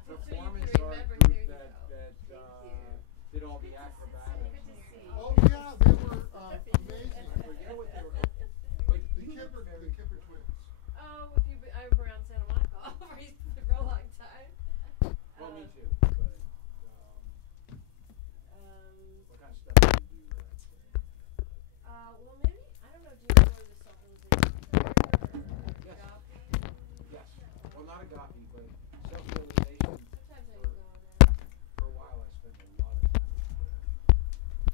So you performance can art remember, group there you that, go. that Thank you. did all the acrobatics? Good to see you. Oh yeah, they were amazing. I forget what they were called. But The you were very Kipper twins. Oh, if you, I was around Santa Monica for a long time. Well, me Uh, too. But what kind of stuff do you do? Well, maybe, I don't know, do you know where the self-realization Yes. or Yes. Well, not agape, but self-realization. Sometimes I For- go there. For a while, I spent a lot of time with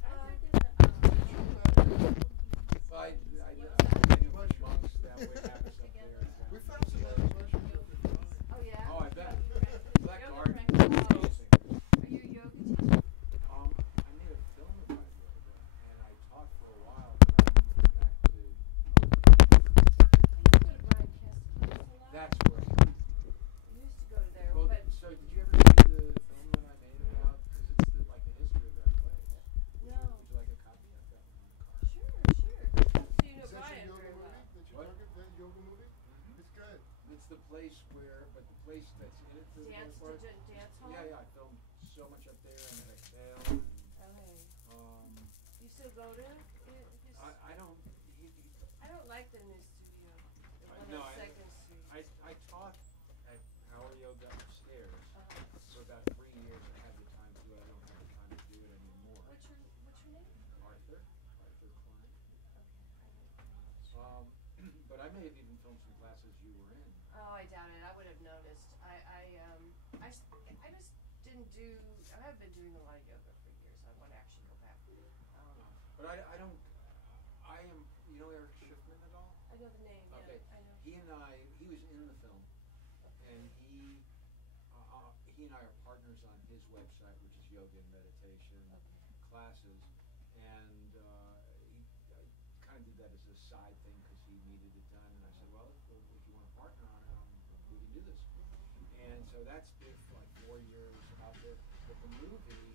I did a, we have this up there. We found some other pleasures of the drawing. Oh, yeah? Oh, I bet. Black Yoga garden. practice. Amazing. Are you a yoga teacher? I made a film about yoga, and I taught for a while, but I moved back to. I used to go to Brian Kest's place a lot. That's where. I used to go to there, Well, but so did you ever see the film that I made about? Because it's like the history of that place. no. Would you like a copy? I've got one in the car. Sure, sure. So you know Is that Brian your yoga very movie? well. That you're What? talking, that yoga movie? Mhm. It's good. It's the place where, but the place that's in it for the Dance, most part. dance hall? Yeah, yeah. I filmed so much up there and at Exhale. And, Okay. You still go to it? I don't. I don't like the new studio. The one No, on I- Second Street. I taught at Power Yoga upstairs for about 3 years. I had the time to do it. I don't have the time to do it anymore. What's your name? Arthur Klein. Okay. But I may have even filmed some classes you were in. Oh, I doubt it. I would have noticed. I just didn't do. I have been doing a lot of yoga for years. I want to actually go back. But I don't. I am. You know Eric Schiffman at all? I know the name. Okay. Yeah, I know. He was in the film, and he and I are partners on his website, which is yoga and meditation classes, and he kind of did that as a side thing because he needed it done, and I said, well, if you want to partner on it, we can do this. And so that's been for like 4 years out there. But the movie,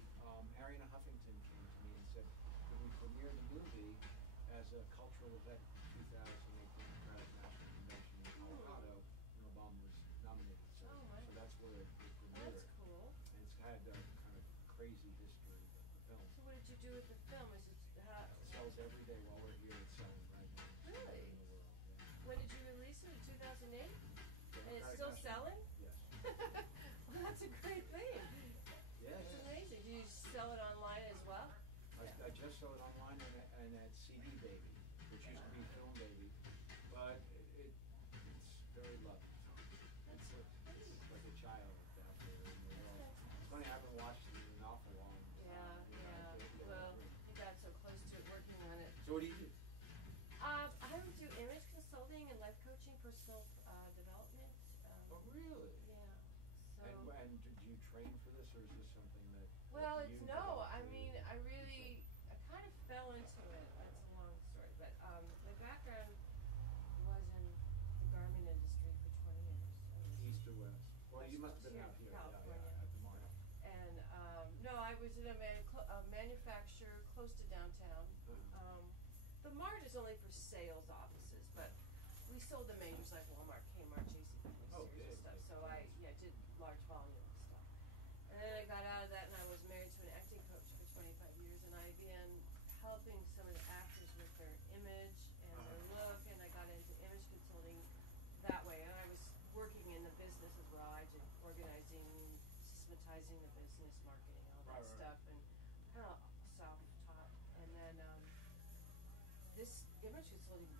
Ariana Huffington came to me and said, could we premiere the movie as a cultural event in 2018 Democratic National Convention in Colorado, and Obama was nominated. So, Oh, wow. so that's where it premiered. That's cool. And it's had a kind of crazy history of the film. So what did you do with the film? Is it It sells every day while we're here. It's selling right now. Really? In the world, yeah. when did you release it? In 2008? And it's Democratic still National- selling? Yes. Well, that's a great thing. Yeah, It's yeah. amazing. Do you sell it online as well? I just saw it online and at CD Baby, which used to be Film Baby, but it's very loved. It's like a child out there in the world. It's funny, I haven't watched it in an awful long time. Yeah, you know, yeah. to get Well, through. you got so close to it working on it. So what do you do? I would do image consulting and life coaching, personal development. Oh, really? Yeah. So. And do you train for this, or is this something that? Well, you it's developed I through- mean, I kind of fell into it. That's a long story, but my background was in the garment industry for 20 years. I was- East or west? Well, you must have been Here, out here, California. yeah, at the Mart. And no, I was in a manufacturer close to downtown. The Mart is only for sales offices, but we sold to majors like Walmart, Kmart, JCPenney, Oh, Sears and big, stuff. big So I did large volume and stuff. And then I got out of that and I was married to an acting coach for 25 years, and I began helping some of the actors with their image and their look, and I got into image consulting that way. And I was working in the business as well. I did organizing, systematizing the business, marketing, all that Right. stuff, and kind of self-taught. And then this image consulting